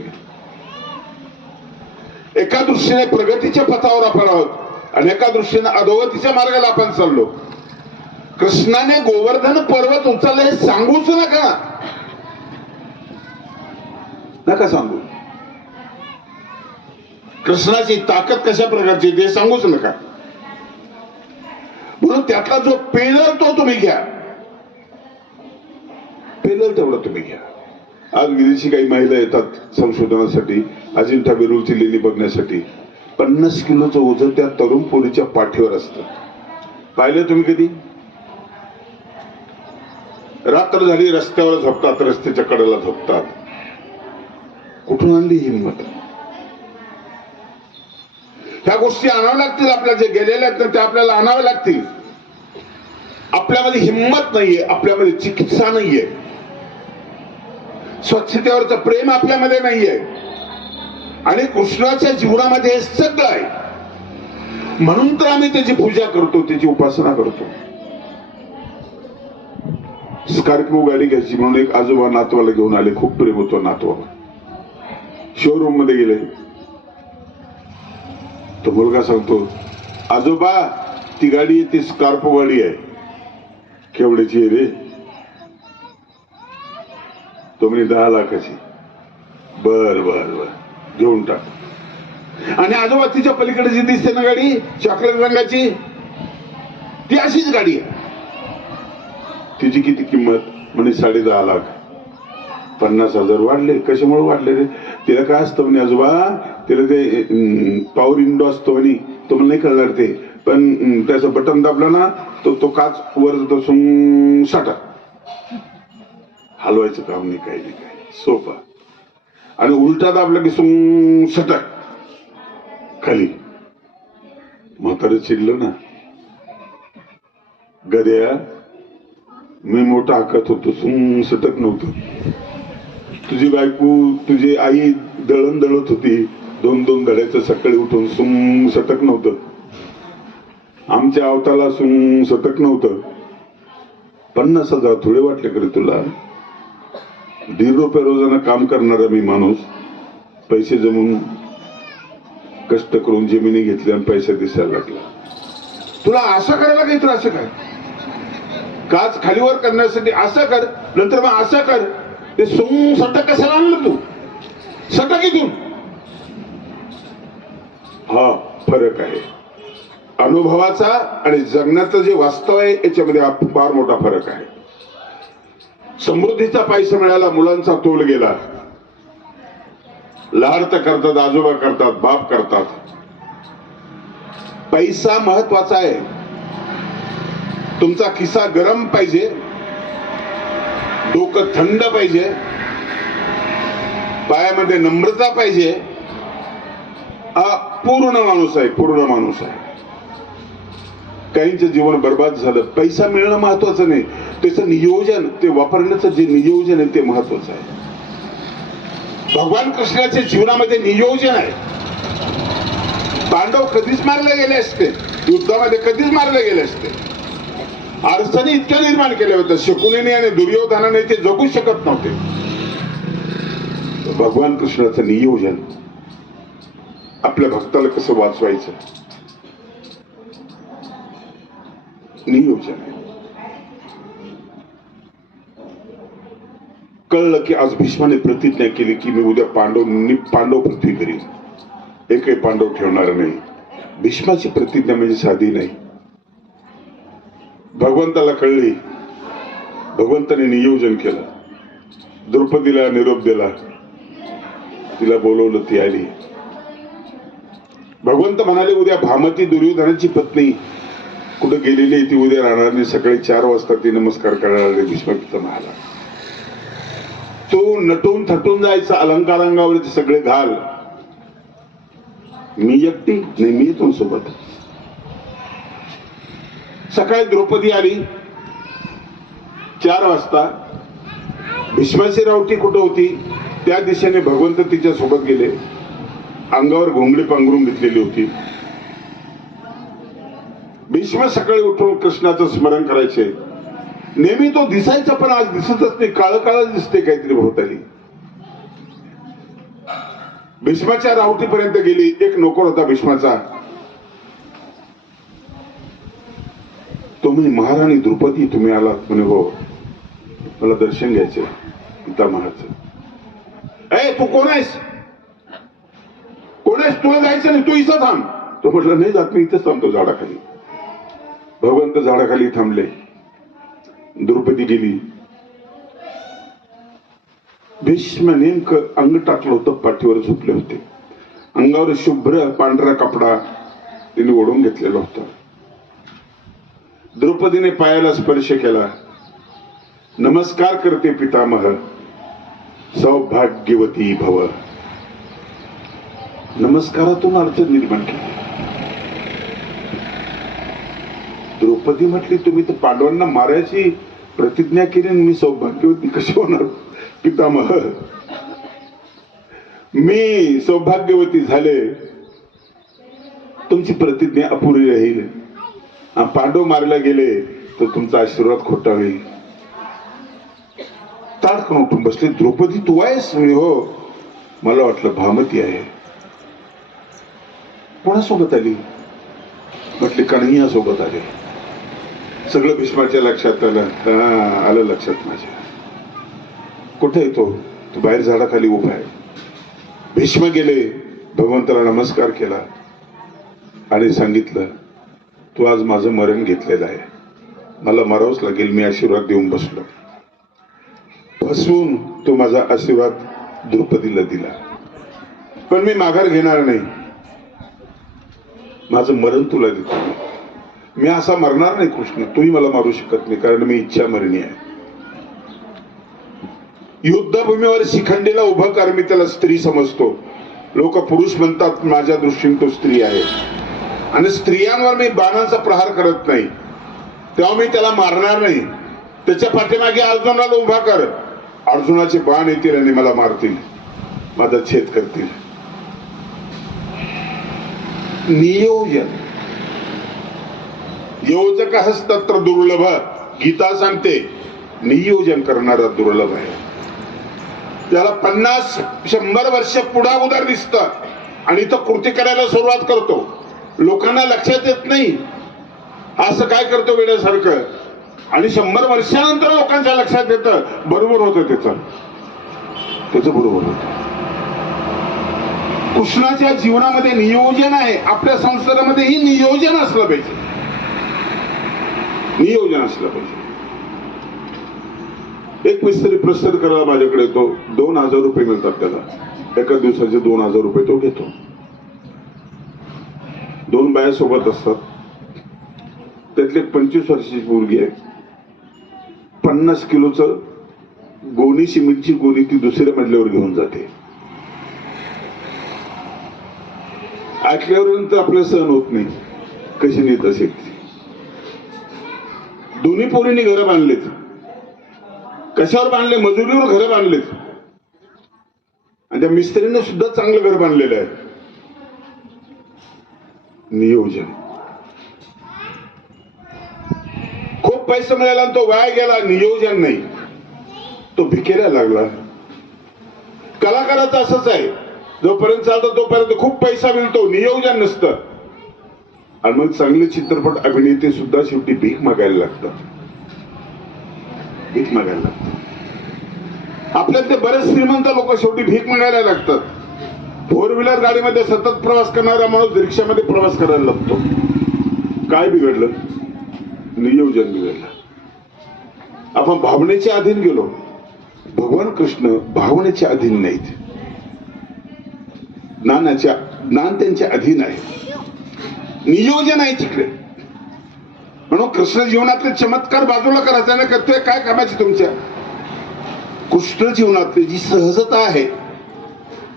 एका दृष्टीने प्रगतीच्या पथावर आपण आहोत आणि एका दृष्टीने अधोगतीच्या मार्गाला आपण चाललो. कृष्णाने गोवर्धन पर्वत उचलला हे सांगूच नका सांगू. कृष्णाची ताकद कशा प्रकारची ते सांगूच नका. म्हणून त्यातला जो पेलर तो तुम्ही घ्या, पेलर तेवढा तुम्ही घ्या. आज विदेशी काही महिला येतात संशोधनासाठी, अजिंठा वेरूळची लेणी बघण्यासाठी. 50 किलोचं ओझं त्या तरुण पोरीच्या पाठीवर असतं. पाहिलं तुम्ही कधी? रात्र झाली रस्त्यावर झोपतात, रस्त्याच्या कडेला झोपतात. कुठून आणली हिंमत? ह्या गोष्टी आणाव्या लागतील. आपल्या जे गेलेल्या आहेत त्या आपल्याला आणाव्या लागतील. आपल्यामध्ये हिंमत नाहीये, आपल्यामध्ये चिकित्सा नाहीये, स्वच्छतेवरचं प्रेम आपल्यामध्ये नाहीये. आणि कृष्णाच्या जीवनामध्ये हे सगळं आहे. म्हणून तर आम्ही त्याची पूजा करतो, त्याची उपासना करतो. स्कॉर्पिओ गाडी घ्यायची म्हणून एक आजोबा नातवाला घेऊन आले. खूप प्रेम होतो नातवाला. शोरूम मध्ये गेले. तो मुलगा सांगतो, आजोबा ती गाडी ती स्कॉर्पिओ गाडी आहे. केवढ्याची आहे रे? तो म्हणे 10 लाखाची. बर बर बर घेऊन टाक. आणि आजोबा तिच्या पलीकडे जी दिसते ना गाडी चॉकलेट रंगाची, ती अशीच गाडी आहे. तिची किती किंमत? म्हणे 10.5 लाख. 50,000 वाढले. कशामुळे वाढले रे? तिला काय असतं म्हणे आजोबा, तिला ते पॉवर इंडो असतो म्हणे, तो मला नाही कळणार ते, पण त्याचं बटन दाबलं ना तो काच वर जातो, सटा. हलवायचं काम नाही, काही नाही, काही सोपा. आणि उलटा दाबला की सटक खाली. म्हातारं चिडलं ना, गद्या मी मोठा हाकत होतो, सटक नव्हतं. तुझी बायको तुझी आई दळण दळत होती 2-2 धड्याचं सकाळी उठून, सटक नव्हतं. आमच्या अवताला सटक नव्हतं. 50,000 थोडे वाटले करे तुला? ₹1.5 रोजानं काम करणारा मी माणूस, पैसे जमून कष्ट करून जमिनी घेतल्या आणि पैसा दिसायला लागला. तुला असं करायला काही तर असं काय? काच खालीवर करण्यासाठी असं कर, नंतर मग असं कर. ते सटक कशाला आणलं तू? सटक इथून. हा फरक आहे. अनुभवाचा आणि जगण्याचं जे वास्तव आहे याच्यामध्ये फार मोठा फरक आहे. समृद्धीचा पैसा मिळाला, मुलांचा तोल गेला. लाड तर करतात, आजोबा करतात, बाप करतात. पैसा महत्वाचा आहे. तुमचा खिसा गरम पाहिजे, डोकं थंड पाहिजे, पायामध्ये नम्रता पाहिजे. हा पूर्ण माणूस आहे, पूर्ण माणूस आहे. काहींचं जीवन बर्बाद झालं. पैसा मिळणं महत्वाचं नाही, त्याचं नियोजन, ते वापरण्याचं जे नियोजन आहे ते महत्वाचं आहे. भगवान कृष्णाच्या जीवनामध्ये नियोजन आहे. पांडव कधीच मारले गेले असते, युद्धामध्ये कधीच मारले गेले असते. अडचणी इतक्या निर्माण केल्या होत्या, शकुनीने आणि दुर्योधनाने ते जगू शकत नव्हते. भगवान कृष्णाचं नियोजन, आपल्या भक्ताला कसं वाचवायचं, नियोजन आहे. कळलं की आज भीष्माने प्रतिज्ञा केली की मी उद्या पांडव पृथ्वी करीन, एकही पांडव ठेवणार नाही. भीष्माची प्रतिज्ञा म्हणजे साधी नाही. भगवंताला कळली, भगवंताने नियोजन केलं. द्रौपदीला निरोप दिला, तिला बोलवलं, ती आली. भगवंत म्हणाले उद्या भामती दुर्योधनाची पत्नी कुठे गेलेली ती उद्या राहणार नाही. सकाळी 4 वाजता ती नमस्कार करायला भीष्म म्हणाला. तो नटून थटून जायचा, अलंकारांगावरती सगळे घाल. मी एकटी नाही, मी येतो सोबत. सकाळी द्रौपदी आली 4 वाजता. भीष्माची रावटी कुठं होती त्या दिशेने भगवंत तिच्या सोबत गेले. अंगावर घोंगडी पांघरून घेतलेली होती. भीष्म सकाळी उठून कृष्णाचं स्मरण करायचे. नेहमी तो दिसायचा, पण आज दिसतच नाही, काळ काळ दिसते काहीतरी भोवताली. भीष्माच्या रावटीपर्यंत गेली. एक नोकर होता भीष्माचा. तो म्हणे महाराणी द्रौपदी तुम्ही आलात? म्हणे हो, मला दर्शन घ्यायचे पितामहाचं. ए तू कोण आहेस? कोण आहेस? तुला जायचं नाही, तू इथं थांब. तो म्हटलं नाही जात, मी इथंच थांबतो झाडाखाली. भगवंत झाडाखाली थांबले. द्रौपदी गेली. भीष्म नेमकं अंग टाकलं होतं, पाठीवर झोपले होते. अंगावर शुभ्र पांढरा कपडा तिने ओढून घेतलेला होता. द्रौपदीने पायाला स्पर्श केला. नमस्कार करते पितामह, सौभाग्यवती भव. नमस्कारातून अर्थ निर्माण केला. द्रौपदी म्हटली, तुम्ही तर पांडवांना मारायची प्रतिज्ञा केली, मी सौभाग्यवती कशी होणार पितामह? मी सौभाग्यवती झाले, तुमची प्रतिज्ञा अपुरी राहील. पांडव मारले गेले तर तुमचा आशीर्वाद खोटा होईल. ताडकन उठून बसले. द्रौपदी तू आहेस? हो, मला वाटलं भामती आहे. कोणासोबत आली? म्हटले कन्हैया सोबत आले. सगळं भीष्माच्या लक्षात आलं. आलं लक्षात माझ्या. कुठे येतो? तो बाहेर झाडाखाली उभा आहे. भीष्म गेले, भगवंताला नमस्कार केला आणि सांगितलं, तू आज माझं मरण घेतलेलं आहे, मला मरावंच लागेल. मी आशीर्वाद देऊन बसलो. फसवून तो माझा आशीर्वाद द्रौपदीला दिला, पण मी माघार घेणार नाही. माझं मरण तुला देतो. मी असा मरणार नाही कृष्ण, तूही मला मारू शकत नाही, कारण मी इच्छा मरणी आहे. युद्धभूमीवर शिखंडीला उभं कर, मी त्याला स्त्री समजतो. लोक पुरुष म्हणतात, माझ्या दृष्टीने तो स्त्री आहे. आणि स्त्रियांवर मी बाणांचा प्रहार करत नाही, तेव्हा मी त्याला मारणार नाही. त्याच्या पाठीमागे अर्जुनाला उभा कर. अर्जुनाचे बाण येतील आणि मला मारतील, माझा छेद करतील. नियोजन. योजक हस्तत्र दुर्लभ. गीता सांगते नियोजन करणारा दुर्लभ आहे. त्याला 50-100 वर्ष पुढा उदार दिसत आणि तो कृती करायला सुरुवात करतो. लोकांना लक्षात येत नाही, असं काय करतो वेड्यासारखं. आणि 100 वर्षानंतर लोकांच्या लक्षात येतं, बरोबर होतं त्याचं बरोबर होतं. कृष्णाच्या जीवनामध्ये नियोजन आहे. आपल्या संसारामध्येही नियोजन असलं पाहिजे. नियोजन असलं पाहिजे. एक मिस्त्री प्रसाद करायला माझ्याकडे येतो. 2000 रुपये मिळतात त्याला. एका दिवसाचे 2000 रुपये तो घेतो. 2 बाया सोबत असतात. त्यातली 25 वर्षाची मुलगी आहे. 50 किलोचं गोणी, सिमेंटची गोणी ती दुसऱ्या मजल्यावर घेऊन जाते. ऐकल्यावर नंतर आपल्याला सहन होत नाही, कशी नेत असेल. दोन्ही पोरींनी घरं बांधलेत. कशावर बांधले? मजुरीवर घरं बांधलेत. आणि त्या मिस्त्रीने सुद्धा चांगलं घर बांधलेलं आहे. नियोजन. खूप पैसा मिळाला आणि तो वाया गेला. नियोजन नाही, तो भिकेला लागला. कलाकाराचं असंच आहे, जोपर्यंत चालतो तोपर्यंत खूप पैसा मिळतो, नियोजन नसतं. आणि मग चांगले चित्रपट अभिनेते सुद्धा शेवटी भीक मागायला लागतात. भीक मागायला लागतात. आपल्यातले बरेच श्रीमंत लोक शेवटी भीक मागायला लागतात. 4 व्हीलर गाडीमध्ये सतत प्रवास करणारा माणूस रिक्षामध्ये प्रवास करायला लागतो. काय बिघडलं? नियोजन बिघडलं. आपण भावनेच्या अधीन गेलो. भगवान कृष्ण भावनेच्या अधीन नाहीत, ज्ञान त्यांच्या अधीन आहे. नियोजन आहे तिकडे. म्हणून कृष्ण जीवनातले चमत्कार बाजूला करायचा नाही. करतोय काय कामाची तुमच्या? कृष्ण जीवनातली जी सहजता आहे,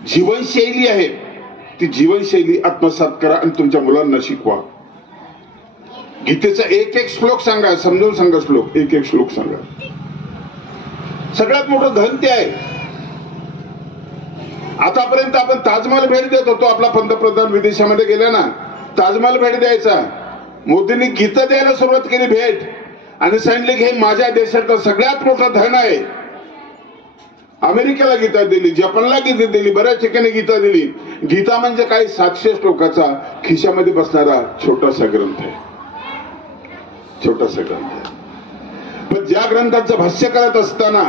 जीवनशैली आहे, ती जीवनशैली आत्मसात करा आणि तुमच्या मुलांना शिकवा. गीतेचा एक श्लोक सांगा, समजून सांगा. श्लोक एक श्लोक सांगा. सगळ्यात मोठं धन ते आहे. आतापर्यंत आपण ताजमहल भेट देत होतो. आपला पंतप्रधान विदेशामध्ये गेला ना, ताजमहल भेट द्यायचा. मोदींनी गीता द्यायला सुरुवात केली भेट, आणि सांगितले की हे माझ्या देशातलं सगळ्यात मोठं धन आहे. अमेरिकेला गीता दिली, जपानला गीता दिली, बऱ्याच ठिकाणी गीता दिली. गीता म्हणजे काही 700 श्लोकाचा खिशामध्ये बसणारा छोटासा ग्रंथ आहे. छोटासा ग्रंथ आहे. पण ज्या ग्रंथाचं भाष्य करत असताना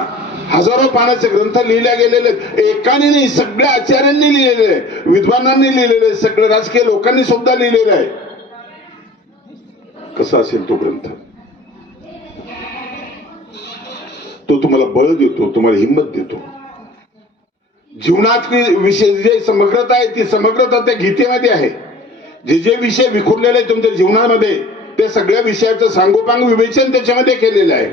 हजारो पानाचे ग्रंथ लिहिले गेलेले, एकाने नाही, सगळ्या आचार्यांनी लिहिलेले, विद्वानांनी लिहिलेले, सगळ्या राजकीय लोकांनी सुद्धा लिहिलेलं आहे. कसा असेल तो ग्रंथ? तो तुम्हाला बळ देतो, तुम्हाला हिंमत देतो. जीवनातली विषय जे समग्रता आहे ती समग्रता त्या गीतेमध्ये आहे. जे जे विषय विखुरलेले आहे तुमच्या जीवनामध्ये ते सगळ्या विषयाचं सांगोपांग विवेचन त्याच्यामध्ये केलेलं आहे.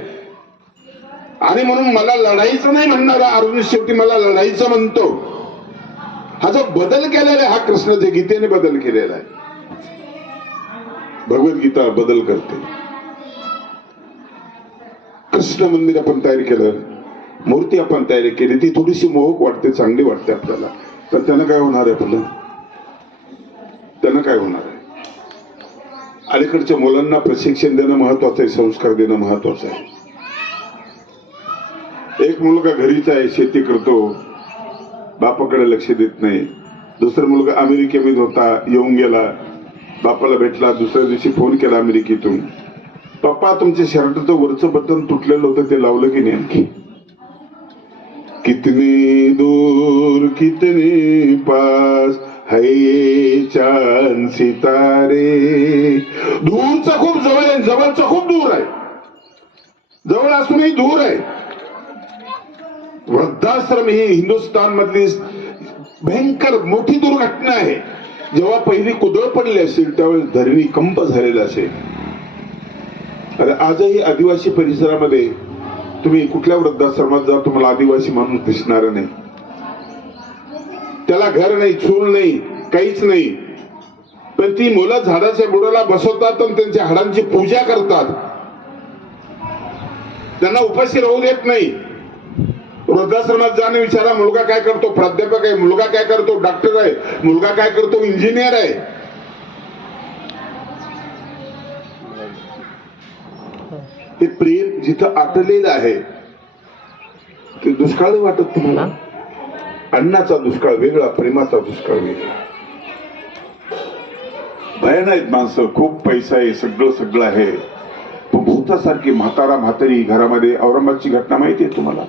आणि म्हणून मला लढाईचं नाही म्हणणारा अर्जुन शेवटी मला लढाईचं म्हणतो. हा जो बदल केलेला आहे हा कृष्णाच्या गीतेने बदल केलेला आहे. भगवद्गीता बदल करते. कृष्ण मंदिर आपण तयार केलं, मूर्ती आपण तयारी केली, ती थोडीशी मोहक वाटते, चांगली वाटते आपल्याला, तर त्यानं काय होणार आहे आपलं? त्यानं काय होणार आहे? अलीकडच्या मुलांना प्रशिक्षण देणं महत्वाचं आहे, संस्कार देणं महत्वाचं आहे. एक मुलगा घरीच आहे, शेती करतो, बापाकडे लक्ष देत नाही. दुसरा मुलगा अमेरिकेमध्ये होता, येऊन गेला, बापाला भेटला, दुसऱ्या दिवशी फोन केला अमेरिकेतून, पप्पा तुमच्या शर्टाचं वरचं बटन तुटलेलं होतं ते लावलं की नाही आणखी? कितने दूर कितने पास है ये चांद सितारे. दूरचा खूप जवळ आहे, जवळचा खूप दूर आहे, जवळ असूनही दूर आहे. वृद्धाश्रम ही हिंदुस्थान मधली भयंकर मोठी दुर्घटना आहे. जेव्हा पहिली कुदळ पडली असेल त्यावेळेस धरणी कंप झालेला असेल. अरे आजही आदिवासी परिसरामध्ये तुम्ही कुठल्या वृद्धाश्रमात जा, तुम्हाला आदिवासी माणूस दिसणार नाही. त्याला घर नाही, चूल नाही, काहीच नाही, पण ती मुलं झाडाच्या बुडाला बसवतात आणि त्यांच्या हाडांची पूजा करतात. त्यांना उपाशी राहू देत नाही. वृद्धाश्रमात जाणे विचारा, मुलगा काय करतो? प्राध्यापक आहे. मुलगा काय करतो? डॉक्टर आहे. मुलगा काय करतो? इंजिनियर आहे. हे प्रेम जिथं आटलेलं आहे ते दुष्काळ वाटत तुम्हाला? अन्नाचा दुष्काळ वेगळा, प्रेमाचा दुष्काळ वेगळा. भयान आहेत माणसं, खूप पैसा आहे, सगळं सगळं आहे, पण भूतासारखी म्हातारा म्हातारी घरामध्ये. औरंगाबादची घटना माहिती आहे तुम्हाला?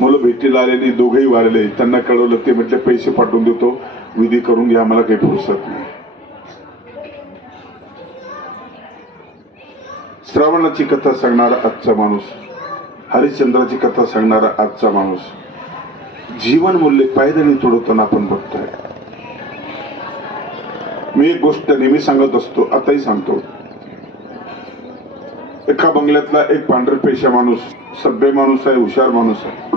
मुलं भेटीला आलेली, दोघेही वारले. त्यांना कळवलं, ते म्हटले पैसे पाठवून देतो, विधी करून घ्या, मला काही फुरसत नाही. श्रावणाची कथा सांगणारा आजचा माणूस, हरिश्चंद्राची कथा सांगणारा आजचा माणूस, जीवन मूल्य पायदळी तोडवताना आपण बघतोय. मी एक गोष्ट नेहमी सांगत असतो, आताही सांगतो. एका बंगल्यातला एक पांढरपेशा माणूस, सभ्य माणूस आहे, हुशार माणूस आहे,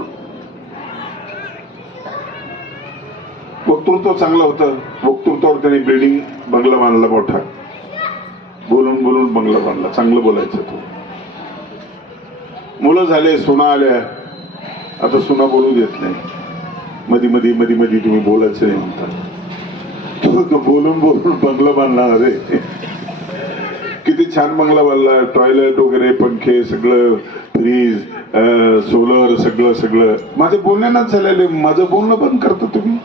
वक्तृत्व चांगलं होतं. वक्तृत्वावर त्याने बिल्डिंग बंगला बांधला मोठा, बोलून बोलून बंगला बांधला, चांगलं बोलायचं तो. मुलं झाले, सुना आल्या, आता सुना बोलू देत नाही, मधी मधी मधी मधी तुम्ही बोलायचं नाही म्हणतात. तो बोलून बोलून बंगला बांधला. अरे किती छान बंगला बांधला, टॉयलेट वगैरे, पंखे, सगळं, फ्रीज, सोलर, सगळं सगळं. माझ्या बोलण्यानाच झालेले. माझं बोलणं बंद करता तुम्ही.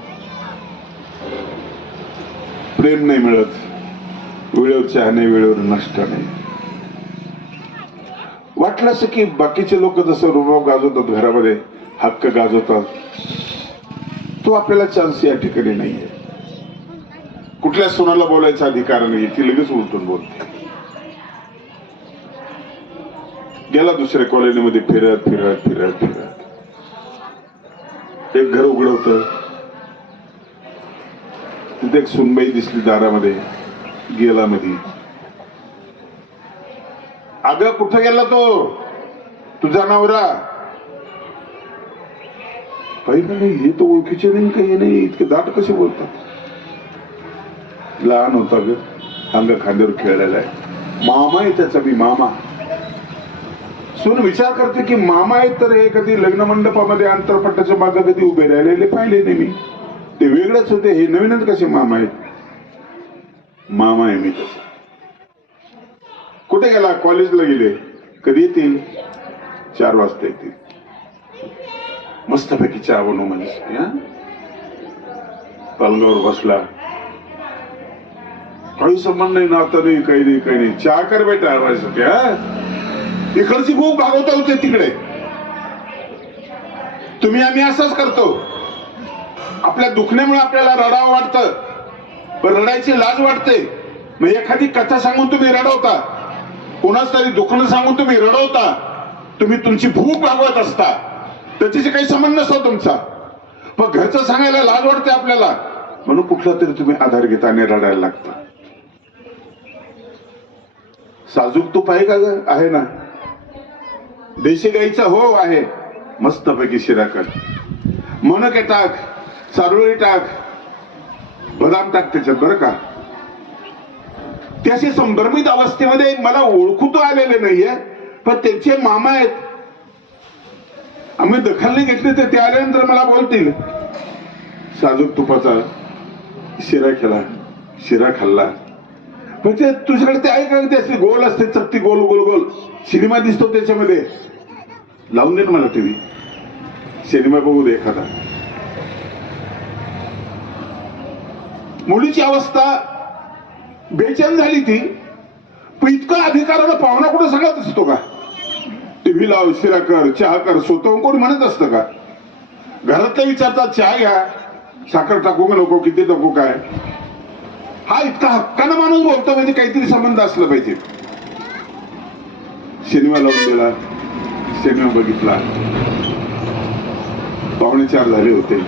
प्रेम नाही मिळत, वेळेवर चहा नाही, वेळेवर नाश्ता नाही. वाटलं असं की बाकीचे लोक जसं रुबाब गाजवतात घरामध्ये, हक्क गाजवतात, तो आपल्याला चान्स या ठिकाणी नाहीये. कुठल्या सुनाला बोलायचा अधिकार नाही, ती लगेच उलटून बोलते. गेला दुसऱ्या कॉलनीमध्ये फिरत फिरत फिरत फिरत एक घर उघडं होतं, तिथे एक सुनबाई दिसली दारामध्ये. गेला मध्ये. अगं कुठं गेला तो तुझा नवरा? पाहिलं नाही, हे तर ओळखीचे नाही, काही नाही, इतके दाट कसे बोलतात. लहान होता ग, अंग खांद्यावर खेळलेला आहे. मामा आहे त्याचा, मी मामा. सून विचार करते की मामा आहेत तर हे कधी लग्न मंडपामध्ये अंतरपट्टाच्या मागे कधी उभे राहिलेले पाहिले नाही मी. ते वेगळेच होते, हे नवीनच कसे मामा आहेत? मामा आहे मी तसं. कुठे गेला? कॉलेजला गेले. कधी येतील? 4 वाजता येतील. मस्तपैकी चहा बनवू म्हणजे. पलंगावर बसला, काही संबंध नाही, नातं नाही, काही नाही, काही नाही. चहा कर बेटा माझ्यासाठी. इकडची भूक भागवता होते तिकडे. तुम्ही आम्ही असंच करतो. आपल्या दुखण्यामुळे आपल्याला रडावं वाटतं, पण रडायची लाज वाटते. मग एखादी कथा सांगून तुम्ही रडवता, कोणाच तरी दुखणं सांगून तुम्ही रडवता. तुम्ही तुमची भूक भागवत असता, त्याच्याशी काही संबंध नसतो तुमचा. पण घरचं सांगायला लाज वाटते आपल्याला, म्हणून कुठला तरी तुम्ही आधार घेता आणि रडायला लागता. साजूक तूप आहे का ग? आहे ना. देशी गाईचा हो आहे. मस्तपैकी शिरा कर, मनुके टाक, चारोळी टाक, बदाम टाक त्याच्यात बरं का. त्याशी संभ्रमित अवस्थेमध्ये मला ओळखू तो आलेले नाहीये, पण त्यांचे मामा आहेत. आम्ही दखल नाही घेतली तर ते आल्यानंतर मला बोलतील साजूक तुपाचा शिरा केला, शिरा खाल्ला. पण ते तुझ्याकडे ते आहे का? ते गोल असते चपटी, गोल गोल गोल सिनेमा दिसतो त्याच्यामध्ये. लावून दे ना मला टीव्ही, सिनेमा बघू दे एखादा. मुलीची अवस्था बेचैन झाली ती, पण इतका अधिकारानं पाहुणा कुठं सगळ्यात असतो का? टीव्ही लाव, शिरा कर, चहा कर, स्वतःहून कोणी म्हणत असतं का? घरातले विचारतात चहा घ्या, साखर टाकू का नको, किती टाकू काय. हा इतका हक्कानं माणूस बोलतो म्हणजे काहीतरी संबंध असला पाहिजे. सिनेमा लावून दिला, सिनेमा बघितला. 3:45 झाले होते.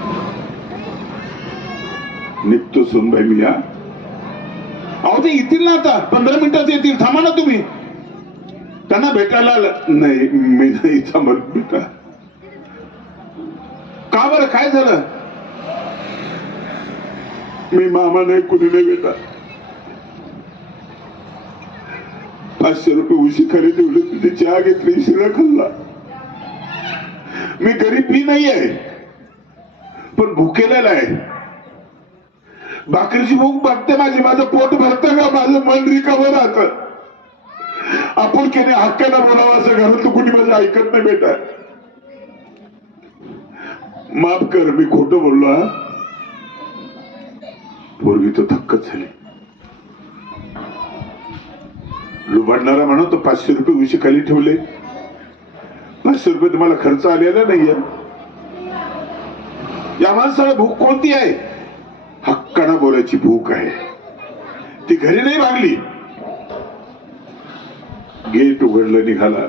निघतो सुनबाई मी. अहो ते येतील ना आता 15 मिनिटात येतील, थांबा ना तुम्ही. त्यांना भेटायला नाही, मी नाही थांबत बेटा. का बरं, काय झालं? मी मामा नाही, कुणी नाही बेटा. 500 रुपये उशी खाली ठेवले, तुझी चहा घेतली, शिरा खाल्ला. मी गरीब नाही आहे, पण भुकेलेला आहे. भाकरीची भूक बघते माझी, माझं पोट भरतं का? माझं मन रिकामं राहतं. आपण केने हक्कानं बोलावं असं घरातलं कुणी माझं ऐकत नाही बेटा. माफ कर, मी खोटं बोललो. पोरगी तर थक्कच झाली. लुबाडणारा म्हणतो 500 रुपये उशी खाली ठेवले. 500 रुपये तुम्हाला खर्च आलेला नाहीये. या माणसाला भूक कोणती आहे? हक्कानं बोलायची भूक आहे. ती घरी नाही भागली. गेट उघडलं, निघाला.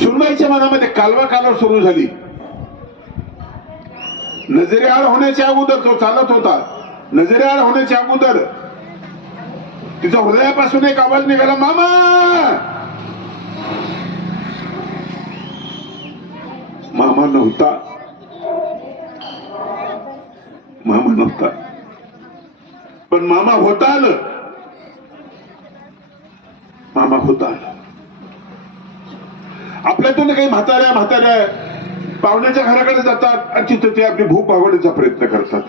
सुनबाईच्या मनामध्ये कालवा सुरू झाली. नजरेआड होण्याच्या अगोदर तो चालत होता. नजरेआड होण्याच्या अगोदर तिचा हृदयापासून एक आवाज निघाला, मामा. मामा नव्हता. मामा नव्हता, पण मामा होता आलं. मामा होता आलं. आपल्यातून काही म्हाताऱ्या पाहुण्याच्या घराकडे जातात आणि तिथं ते आपली भूक भागवण्याचा प्रयत्न करतात.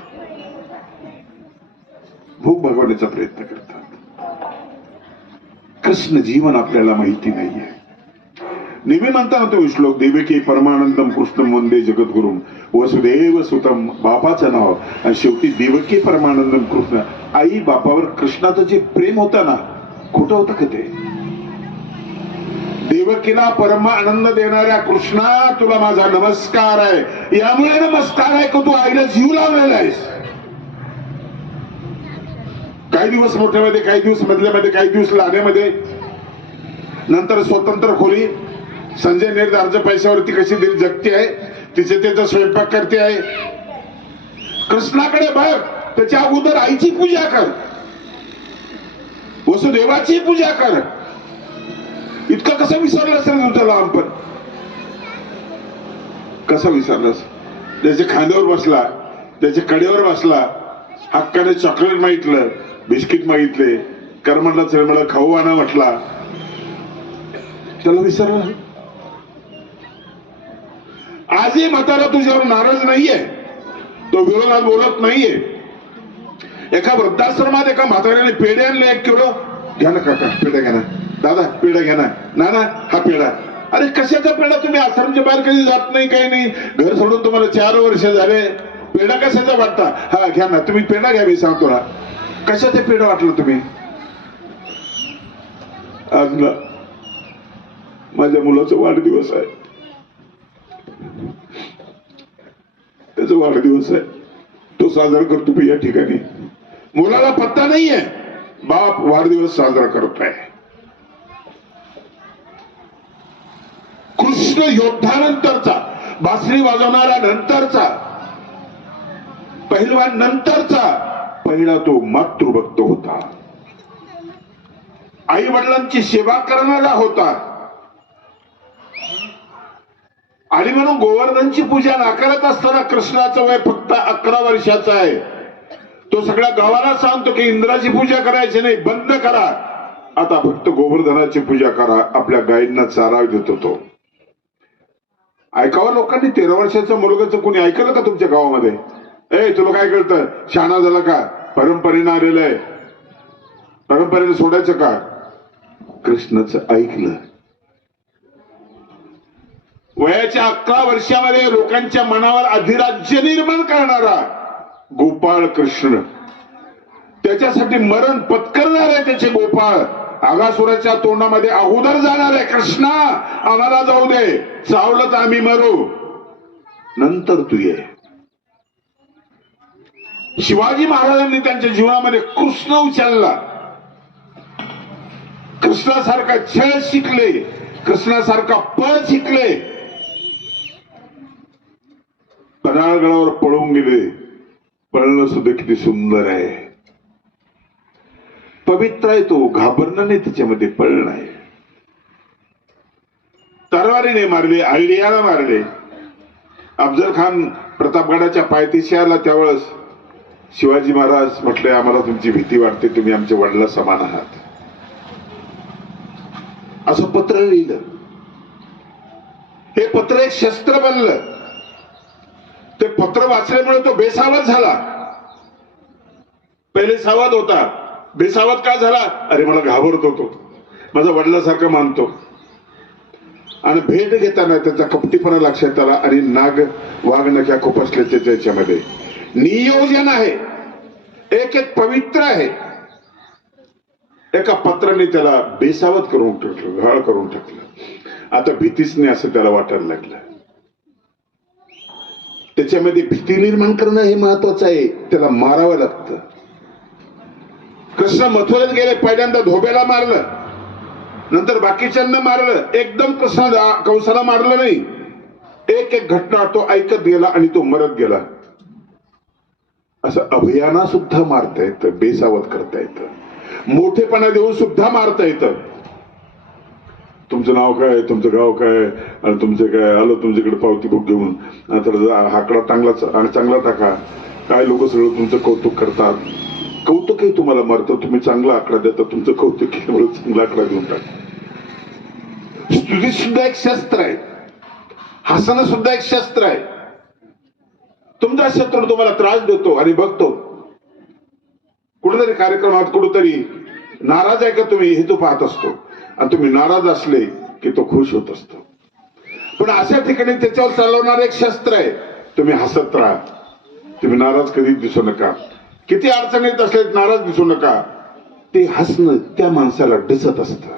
भूक भागवण्याचा प्रयत्न करतात. कृष्ण जीवन आपल्याला माहिती नाहीये. नेहमी म्हणता होतो श्लोक, देवकी परमानंदम कृष्णम वंदे जगद्गुरुम, वसुदेव सुतम, बापाचं नाव आणि शेवटी देवकी परमानंदम कृष्ण. आई बापावर कृष्णाचं जे प्रेम होतं ना, खोटं होतं का ते? देवकीला परम आनंद देणाऱ्या कृष्णा, तुला माझा नमस्कार आहे. यामुळे नमस्कार आहे की तू आईला जीव लावलेला आहेस. काही दिवस मोठ्यामध्ये, काही दिवस मधल्यामध्ये, काही दिवस लहान्यामध्ये, नंतर स्वतंत्र खोली. संजय निर्धारच पैशावरती कशी दिली जगती आहे, तिचे त्याचा स्वयंपाक करते आहे. कृष्णाकडे बघ, त्याच्या अगोदर आईची पूजा कर, वसुदेवाची पूजा कर. इतकं कसं विसरलास रे तुझं लहानपण? कसं विसरलास? त्याच्या खांद्यावर बसला, त्याच्या कडेवर बसला, हक्काने चॉकलेट मागितलं, बिस्किट मागितले, करमणला चल मला खाऊ आणा म्हटला, त्याला विसरला. आजही म्हातारा तुझ्यावर नाराज नाहीये, तो विरोधात बोलत नाहीये. एका वृद्धाश्रमात एका म्हाताऱ्याने पेढे आणले 1 किलो. घ्या ना काका, पेढा घ्या ना. दादा पेढा घ्या ना. नाना हा पेढा. अरे कशाचा पेढा? तुम्ही आश्रमच्या बाहेर कधी जात नाही, काही नाही, घर सोडून तुम्हाला 4 वर्ष झाले, पेढा कशाचा वाटता? हा घ्या ना, तुम्ही पेढा घ्या, मी सांगतो ना. कशाचा पेढा वाटलं तुम्ही? आज ना माझ्या मुलाचा वाढदिवस आहे, त्याचा वाढदिवस आहे, तो साजरा करतो मी या ठिकाणी. मुलाला पत्ता नाहीये, बाप वाढदिवस साजरा करतोय. कृष्ण योद्धानंतरचा बासरी वाजवणारा नंतरचा, पहिलवान नंतरचा, पहिला तो मातृभक्त होता, आई वडिलांची सेवा करणारा होता. आणि म्हणून गोवर्धनची पूजा नाकारत असताना कृष्णाचं वय फक्त 11 वर्षाचं आहे. तो सगळ्या गावाला सांगतो की इंद्राची पूजा करायची नाही, बंद करा, आता फक्त गोवर्धनाची पूजा करा. आपल्या गायींना चारा देत होतो. ऐकावं लोकांनी. 13 वर्षाचं मुलगाचं कोणी ऐकलं का तुमच्या गावामध्ये? तुला काय कळतं, शहाणा झाला का, परंपरेनं आलेलं आहे, परंपरेनं सोडायचं का? कृष्णाचं ऐकलं. वयाच्या 11 वर्षामध्ये लोकांच्या मनावर अधिराज्य निर्माण करणारा गोपाळ कृष्ण, त्याच्यासाठी मरण पत्करणार आहे त्याचे गोपाळ, आगासुराच्या तोंडामध्ये अगोदर जाणार आहे. कृष्णा आम्हाला जाऊ दे, चावलं तर आम्ही मरू, नंतर तू ये. शिवाजी महाराजांनी त्यांच्या जीवनामध्ये कृष्ण उचलला. कृष्णासारखा छळ शिकले, कृष्णासारखा पळ शिकले. पन्हाळगडावर पळून गेले. पळणं सुद्धा किती सुंदर आहे, पवित्र आहे. तो घाबरणं नाही त्याच्यामध्ये, पळणं आहे. तरवारीने मारले, आयडियाला मारले. अफजल खान प्रतापगडाच्या पायथ्याशी आला त्यावेळेस शिवाजी महाराज म्हटले, आम्हाला तुमची भीती वाटते, तुम्ही आमच्या वडिला समान आहात. असं पत्र लिहिलं. हे पत्र एक शस्त्र बनलं. ते पत्र वाचल्यामुळे तो बेसावध झाला. पहिले सावध होता, बेसावध का झाला? अरे मला घाबरत होतो, माझा वडिलासारखा मानतो. आणि भेट घेताना त्याचा कपटीपणा लक्षात आला. आणि नाग वाघ नक्या खूप असले त्याच्यामध्ये नियोजन आहे, एक एक पवित्र आहे. एका पत्राने त्याला बेसावध करून टाकलं, घाळ करून टाकलं. आता भीतीच नाही असं त्याला वाटायला लागलं. त्याच्यामध्ये भीती निर्माण करणं हे महत्वाचं आहे. त्याला मारावं लागतं. कृष्ण मथुरेत गेले, पहिल्यांदा धोब्याला मारलं, नंतर बाकीच्यांना मारलं. एकदम कृष्ण कंसाला मारलं नाही. एक एक घटना तो ऐकत गेला आणि तो मरत गेला. असं अभियाना सुद्धा मारता येतं, बेसावध करता येतं, मोठेपणा देऊन सुद्धा मारता येतं. तुमचं नाव काय, तुमचं गाव काय, आणि तुमचं काय आलं तुमच्याकडे पावती बुक घेऊन, तर आकडा चांगला टाका. काय लोक सगळं तुमचं कौतुक करतात. कौतुक आहे तुम्हाला मारतं, तुम्ही चांगला आकडा देता, तुमचं कौतुक केल्यामुळे चांगला आकडा देऊन टाका. स्तुती सुद्धा एक शस्त्र आहे, हसणं सुद्धा एक शस्त्र आहे. तुमचा शत्रू तुम्हाला त्रास देतो आणि बघतो, कुठेतरी कार्यक्रमात कुठेतरी नाराज आहे का तुम्ही हे तो पाहत असतो. आणि तुम्ही नाराज असले की तो खुश होत असतो. पण अशा ठिकाणी त्याच्यावर चालवणार एक शस्त्र आहे. तुम्ही हसत राहा, तुम्ही नाराज कधीच दिसू नका. किती अडचणीत असले नाराज दिसू नका. ते हसणं त्या माणसाला दिसत असतं.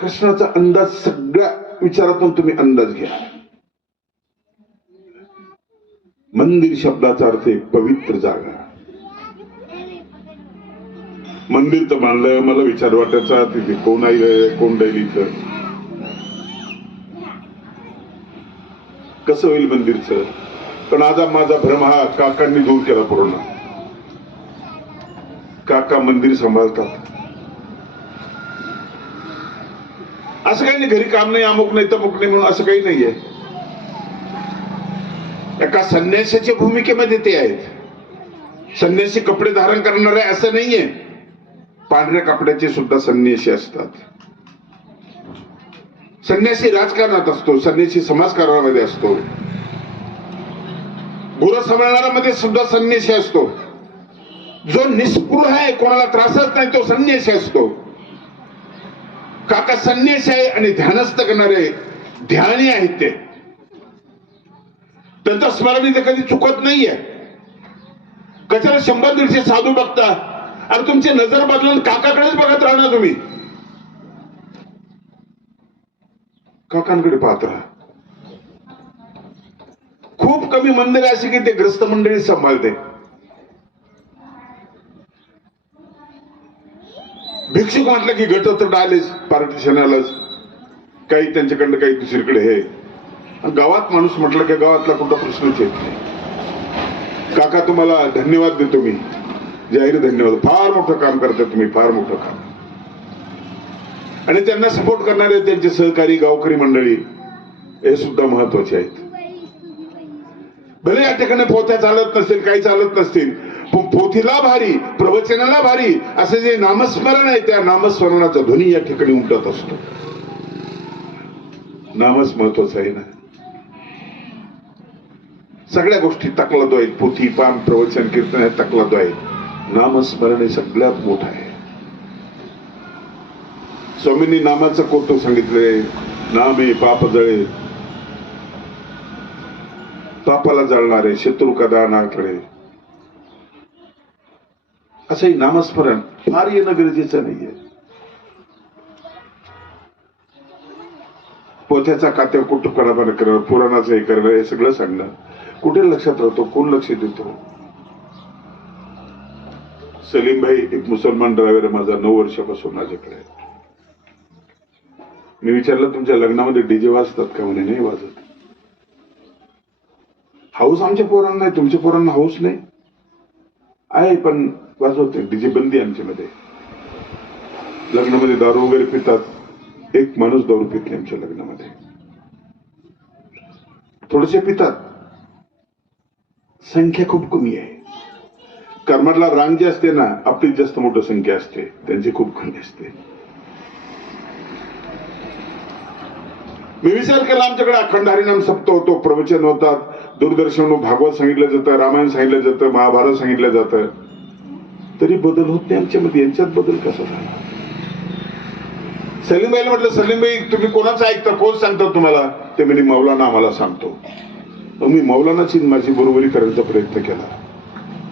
कृष्णाचा अंदाज सगळ्या विचारातून तुम्ही अंदाज घ्या. मंदिर शब्दाचा अर्थ आहे पवित्र जागा. मंदिर तर बांधलं, मला विचार वाटायचा तिथे कोण आहे, कोण जाईल इथं, कसं होईल मंदिरचं. पण आज माझा भ्रम हा काकांनी दूर केला पूर्ण. काका मंदिर सांभाळतात. असं काही नाही घरी काम नाही, अमुक नाही तमुक नाही म्हणून असं काही नाहीये. एका संन्यासाच्या भूमिकेमध्ये ते आहेत. संन्यासी कपडे धारण करणारे असं नाहीये. पांढऱ्या कपड्याचे सुद्धा संन्यासी असतात. संन्यासी राजकारणात असतो, संन्यासी समाजकारणामध्ये असतो, गुरु सांभाळणाऱ्यामध्ये सुद्धा संन्यासी असतो. जो निस्पृह आहे, कोणाला त्रासच नाही, तो संन्यासी असतो. काका संन्यासी आहे आणि ध्यानस्थ करणारे ध्यानी आहेत. ते त्यांचं स्मरण इथे कधी चुकत नाहीये. कशाला 100-150 साधू बघता आणि तुमची नजर बदलून काकाकडेच बघत राहणार. तुम्ही काकांकडे पाहत राहा. खूप कमी मंदिरे अशी की ते ग्रस्त मंडळी सांभाळते. भिक्षुक म्हटलं की गट तर आलेच, पार्टिशन आलंच. काही त्यांच्याकडनं काही दुसरीकडे हे. गावात माणूस म्हटलं की गावातला कुठला प्रश्नच येत नाही. काका तुम्हाला धन्यवाद देतो मी, जाहीर धन्यवाद. फार मोठं काम करता तुम्ही, फार मोठं काम. आणि त्यांना सपोर्ट करणारे त्यांचे सहकारी गावकरी मंडळी हे सुद्धा महत्वाचे आहेत. भले या ठिकाणी पोथ्या चालत नसतील, काही चालत नसतील, पण पोथीला भारी, प्रवचनाला भारी असं जे नामस्मरण आहे त्या नामस्मरणाचा ध्वनी या ठिकाणी उमटत असतो. नामच महत्वाचं आहे ना. सगळ्या गोष्टी तकलादो आहेत. पोथी, पान, प्रवचन, कीर्तन हे तकलादो आहे. नामस्मरण हे सगळ्यात मोठं आहे. स्वामींनी नामाचं कौतुक सांगितलंय. नामे पाप जळे, पापाला जळणारे, शत्रू कदा नाकडे. असंही नामस्मरण फार येणं गरजेचं नाहीये. पोथ्याचा कात्या कुठं पराभर करणं, पुराणाचं हे करणं, हे सगळं सांगणं कुठे लक्षात राहतो, कोण लक्ष देतो? सलीम भाई एक मुसलमान ड्रायव्हर माझा 9 वर्षापासून माझ्याकडे. मी विचारलं तुमच्या लग्नामध्ये डीजे वाजतात का? म्हणे नाही वाजत. हाऊस आमच्या पोरांना नाही, तुमच्या पोरांना हाऊस नाही आहे, पण वाजवते. डीजे बंदी आमच्यामध्ये. लग्नामध्ये दारू वगैरे पितात. एक माणूस दारू पित नाही आमच्या लग्नामध्ये. थोडेसे पितात, संख्या खूप कमी आहे. कर्माला रांग जी असते ना, आपली जास्त मोठी संख्या असते, त्यांची खूप कमी असते. मी विचार केला, आमच्याकडे अखंड हरिनाम सप्ताह होतो, प्रवचन होतात, दूरदर्शन भागवत सांगितलं जातं, रामायण सांगितलं जातं, महाभारत सांगितलं जातं, तरी बदल होत नाही आमच्यामध्ये. यांच्यात बदल कसा झाला? सलीमबाईला म्हटलं, सलीमबाई तुम्ही कोणाचं ऐकता, कोण सांगतात तुम्हाला? ते म्हणजे मौलाना आम्हाला सांगतो. मी मौलानाची माझी बरोबरी करायचा प्रयत्न केला.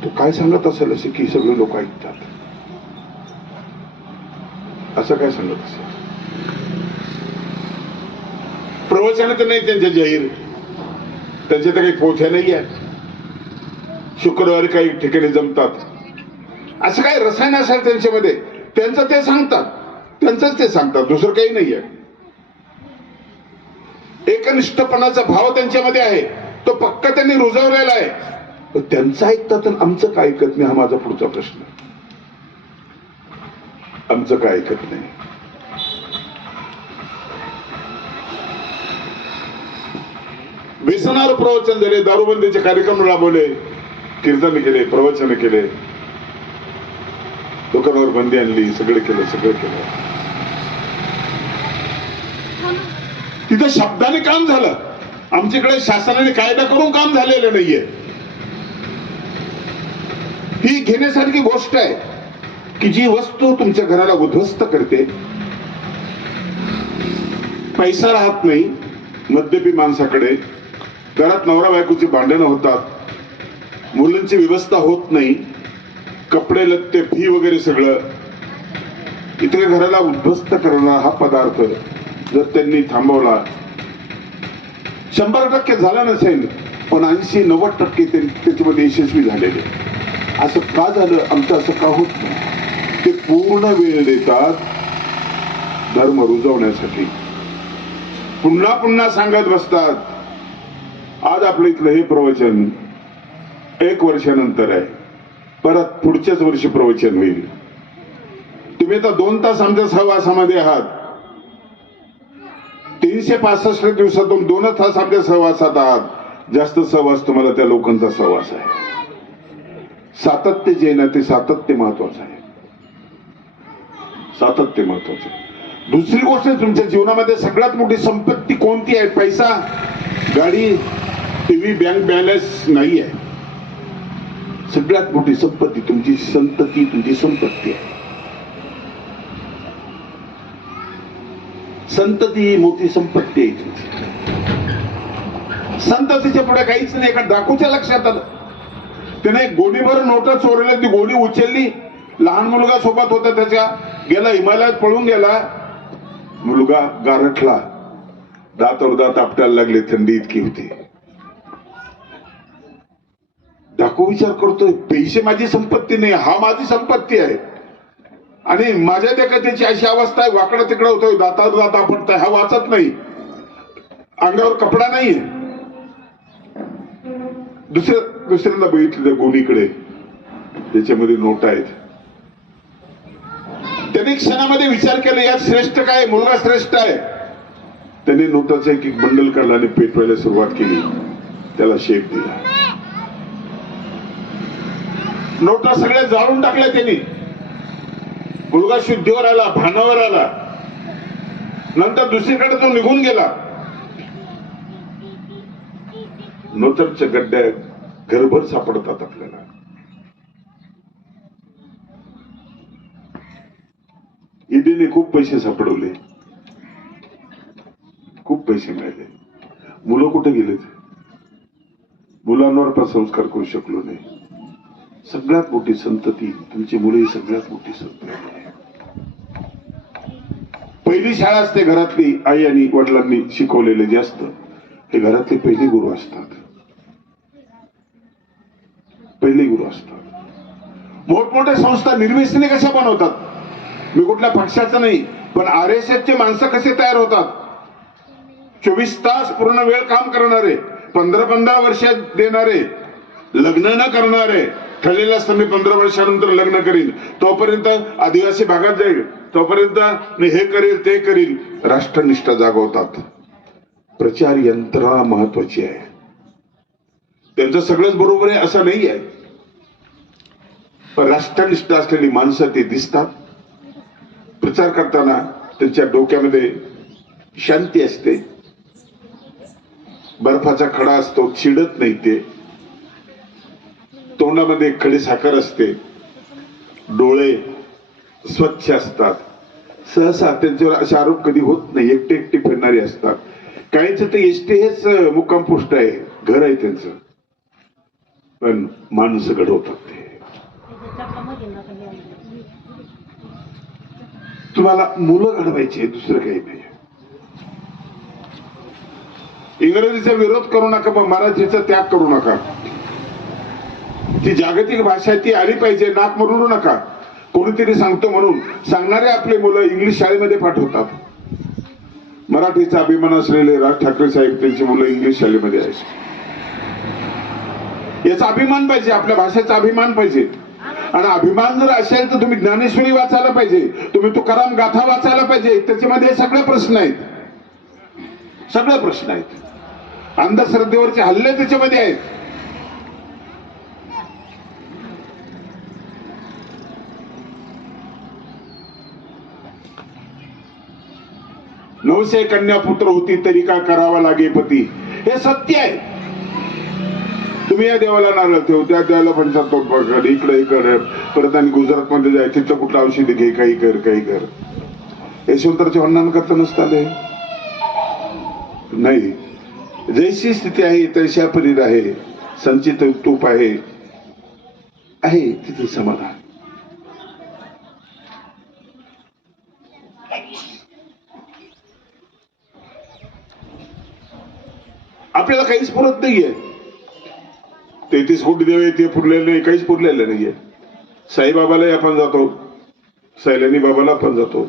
तो काय सांगत असेल असे की सगळे लोक ऐकतात, असं काय सांगत असेल? प्रवचन तर नाही त्यांच्या जाहीर, त्यांच्या तर काही पोथ्या नाही आहेत. शुक्रवारी काही ठिकाणी जमतात. असं काही रसायन असेल त्यांच्यामध्ये, त्यांचं ते सांगतात, त्यांचंच ते सांगतात, दुसरं काही नाही आहे. एकनिष्ठपणाचा भाव त्यांच्यामध्ये आहे, तो पक्का त्यांनी रुजवलेला आहे. पण त्यांचं ऐकतात आणि आमचं काय ऐकत नाही, हा माझा पुढचा प्रश्न. आमचं काय ऐकत नाही. व्यसनावर प्रवचन झाले, दारूबंदीचे कार्यक्रम राबवले, कीर्तन केले, प्रवचन केले, दुकानावर बंदी आणली, सगळं केलं. तिथं शब्दाने काम झालं. आमच्याकडे शासनाने कायदा करून काम झालेलं नाहीये. ही घेण्यासारखी गोष्ट आहे की जी वस्तू तुमच्या घराला उद्ध्वस्त करते. पैसा राहत नाही मद्यपी माणसाकडे, घरात नवरा बायकोची भांडणं होतात, मुलांची व्यवस्था होत नाही, कपडे लत्ते फी वगैरे सगळं. इथे घराला उद्ध्वस्त करणारा हा पदार्थ जर त्यांनी थांबवला, 100% झाला नसेल, पण 80-90% त्याच्यामध्ये यशस्वी झालेले. असं का झालं? आमचं असं का होत नाही? ते पूर्ण वेळ देतात धर्म रुजवण्यासाठी, पुन्हा पुन्हा सांगत बसतात. आज आपलं इथलं हे प्रवचन 1 वर्षानंतर आहे, परत पुढच्याच वर्षी प्रवचन होईल. तुम्ही आता 2 तास आमच्या सहवासामध्ये आहात. 365 दिवसातून 2 तास आपल्या सहवासात आहात. जास्त सहवास तुम्हाला त्या लोकांचा सहवास आहे. सातत्य जे ना, ते सातत्य महत्वाचं आहे. सातत्य महत्वाचं आहे. दुसरी गोष्ट, तुमच्या जीवनामध्ये सगळ्यात मोठी संपत्ती कोणती आहे? पैसा, गाडी, टीव्ही, बँक बॅलन्स नाही आहे. सगळ्यात मोठी संपत्ती तुमची संतती, तुमची संपत्ती आहे. संतती ही मोठी संपत्ती आहे तुमची. संततीच्या पुढे काहीच नाही. एका डाकूच्या लक्षात आलं, त्याने एक गोणीभर नोटा चोरल्या, ती गोणी उचलली, लहान मुलगा सोबत होता त्याच्या, गेला हिमालयात, पळून गेला. मुलगा गारठला, दातावर दात आपटायला लागले, थंडी इतकी होती. डाकू विचार करतोय, पैसे माझी संपत्ती नाही, हा माझी संपत्ती आहे. आणि माझ्या देखतीची अशी अवस्था आहे, वाकडा तिकडा होतोय, दातावर दात आपटताय, हा वाचत नाही, अंगावर कपडा नाहीये. दुसऱ्यांदा बघितलं त्या गोणीकडे, त्याच्यामध्ये नोट आहेत. त्याने क्षणामध्ये विचार केला, यात श्रेष्ठ काय, मुलगा श्रेष्ठ आहे. त्याने नोटाचा एक एक बंडल काढला आणि पेटवायला सुरुवात केली, त्याला शेक दिला. नोटा सगळ्या जाळून टाकल्या त्यांनी. मुलगा शुद्धीवर आला, भानावर आला. नंतर दुसरीकडे तो निघून गेला. नोटाच्या गड्ड्यात घरभर सापडतात आपल्याला. ईडीने खूप पैसे सापडवले, खूप पैसे मिळाले. मुलं कुठे गेलेत? मुलांवर पण संस्कार करू शकलो नाही. सगळ्यात मोठी संतती तुमची मुले, ही सगळ्यात मोठी संतती आहे. पहिली शाळा असते घरातली, आई आणि वडिलांनी शिकवलेले जे असतं, हे घरातले पहिले गुरु असतात. पहिले गुरु असतात. मोठमोठ्या संस्था निर्व्यसनी कशा बनवतात? मी कुठल्या पक्षाचं नाही, पण RSSचे माणसं कसे तयार होतात? 24 तास पूर्ण वेळ काम करणारे, 15-15 वर्ष देणारे, लग्न न करणारे. ठरलेलं असतं मी 15 वर्षानंतर लग्न करीन, तोपर्यंत आदिवासी भागात जाईल, तोपर्यंत मी हे करेल ते करील. राष्ट्रनिष्ठा जागवतात. प्रचार यंत्रणा महत्वाची आहे. त्यांचं सगळंच बरोबर आहे असं नाही आहे, पण राष्ट्रनिष्ठा असलेली माणसं ते दिसतात. प्रचार करताना त्यांच्या डोक्यामध्ये शांती असते. बर्फाचा खडा असतो, चिडत नाही ते. तोंडामध्ये खडीसाखर असते. डोळे स्वच्छ असतात. सहसा त्यांच्यावर असे आरोप कधी होत नाही. एकटे एकटे फिरणारे असतात. काहींच ते एसटी हेच मुक्काम पोस्ट आहे, घर आहे त्यांचं, पण माणसं घडवतात ते. तुम्हाला मुलं घडवायची, दुसरं काही नाही. इंग्रजीचा विरोध करू नका, पण मराठीचा त्याग करू नका. ती जागतिक भाषा ती आली पाहिजे, नाक मरू नका. कोणीतरी सांगतो म्हणून सांगणारे आपले मुलं इंग्लिश शाळेमध्ये पाठवतात. मराठीचा अभिमान असलेले राज ठाकरे साहेब, त्यांची मुलं इंग्लिश शाळेमध्ये आहेत. याचा अभिमान पाहिजे, आपल्या भाषेचा अभिमान पाहिजे. आणि अभिमान जर असेल तर तुम्ही ज्ञानेश्वरी वाचायला पाहिजे, तुम्ही तुकाराम गाथा वाचायला पाहिजे. त्याच्यामध्ये सगळे प्रश्न आहेत, सगळे प्रश्न आहेत. अंधश्रद्धेवरचे हल्ले त्याच्यामध्ये आहेत. नवसे कन्या पुत्र होती तरी का करावा लागे पती, हे सत्य आहे. तुम्ही या देवाला नारळ ठेव, त्या देवाला पंचाहत्तर इकडे कर, परत आणि गुजरात मध्ये जाय, तिथं कुठलं औषध घे, काही कर काही कर. यशवंतराचे वर्णन करता नसता नाही. जैसी स्थिती आहे तैशा परीर आहे, संचित तूप आहे तिथे समाधान. आपल्याला काहीच पुरत नाहीये. 33 कोटी देव ते पुरलेलं नाही, काहीच पुरलेलं नाहीये. साईबाबालाही आपण जातो, सैलानी बाबाला आपण जातो.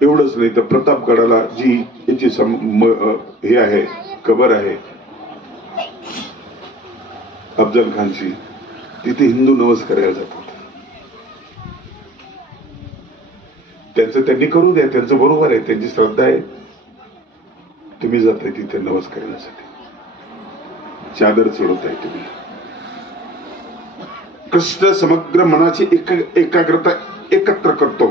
एवढंच नाही तर प्रतापगडाला जी याची हे आहे, कबर आहे अफजल खानची, तिथे हिंदू नवस करायला जातात. त्यांचं त्यांनी करू द्या, त्यांचं बरोबर आहे, त्यांची श्रद्धा आहे. तुम्ही जाताय तिथे नवस करण्यासाठी, चादर चढवताय तुम्ही. कृष्ण समग्र मनाची एकाग्रता एकत्र करतो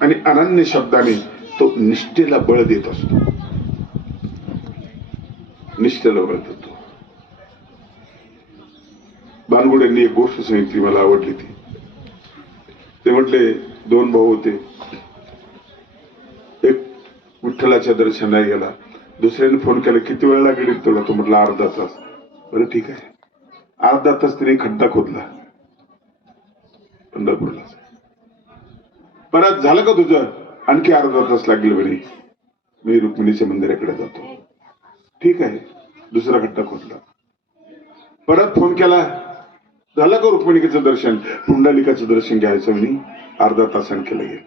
आणि अनन्य शब्दाने तो निष्ठेला बळ देत असतो. निष्ठेला बळ देतो. बानगुड्यांनी एक गोष्ट सांगितली, मला आवडली ती. ते म्हटले 2 भाऊ होते. एक विठ्ठलाच्या दर्शनाला गेला, दुसऱ्याने फोन केला, किती वेळ लागेल तुला? तो म्हटला अर्धा तास. बरं ठीक आहे. अर्धा तास तिने खड्डा खोदला पंढरपूरला. परत झालं का तुझं? आणखी अर्धा तास लागेल म्हणे. मी रुक्मिणीच्या मंदिराकडे जातो. ठीक आहे. दुसरा खड्डा खोदला. परत फोन केला, झालं का रुक्मिणीचं दर्शन? पुंडलिकाचं दर्शन घ्यायचं म्हणे. अर्धा तासाने केलं गेलं.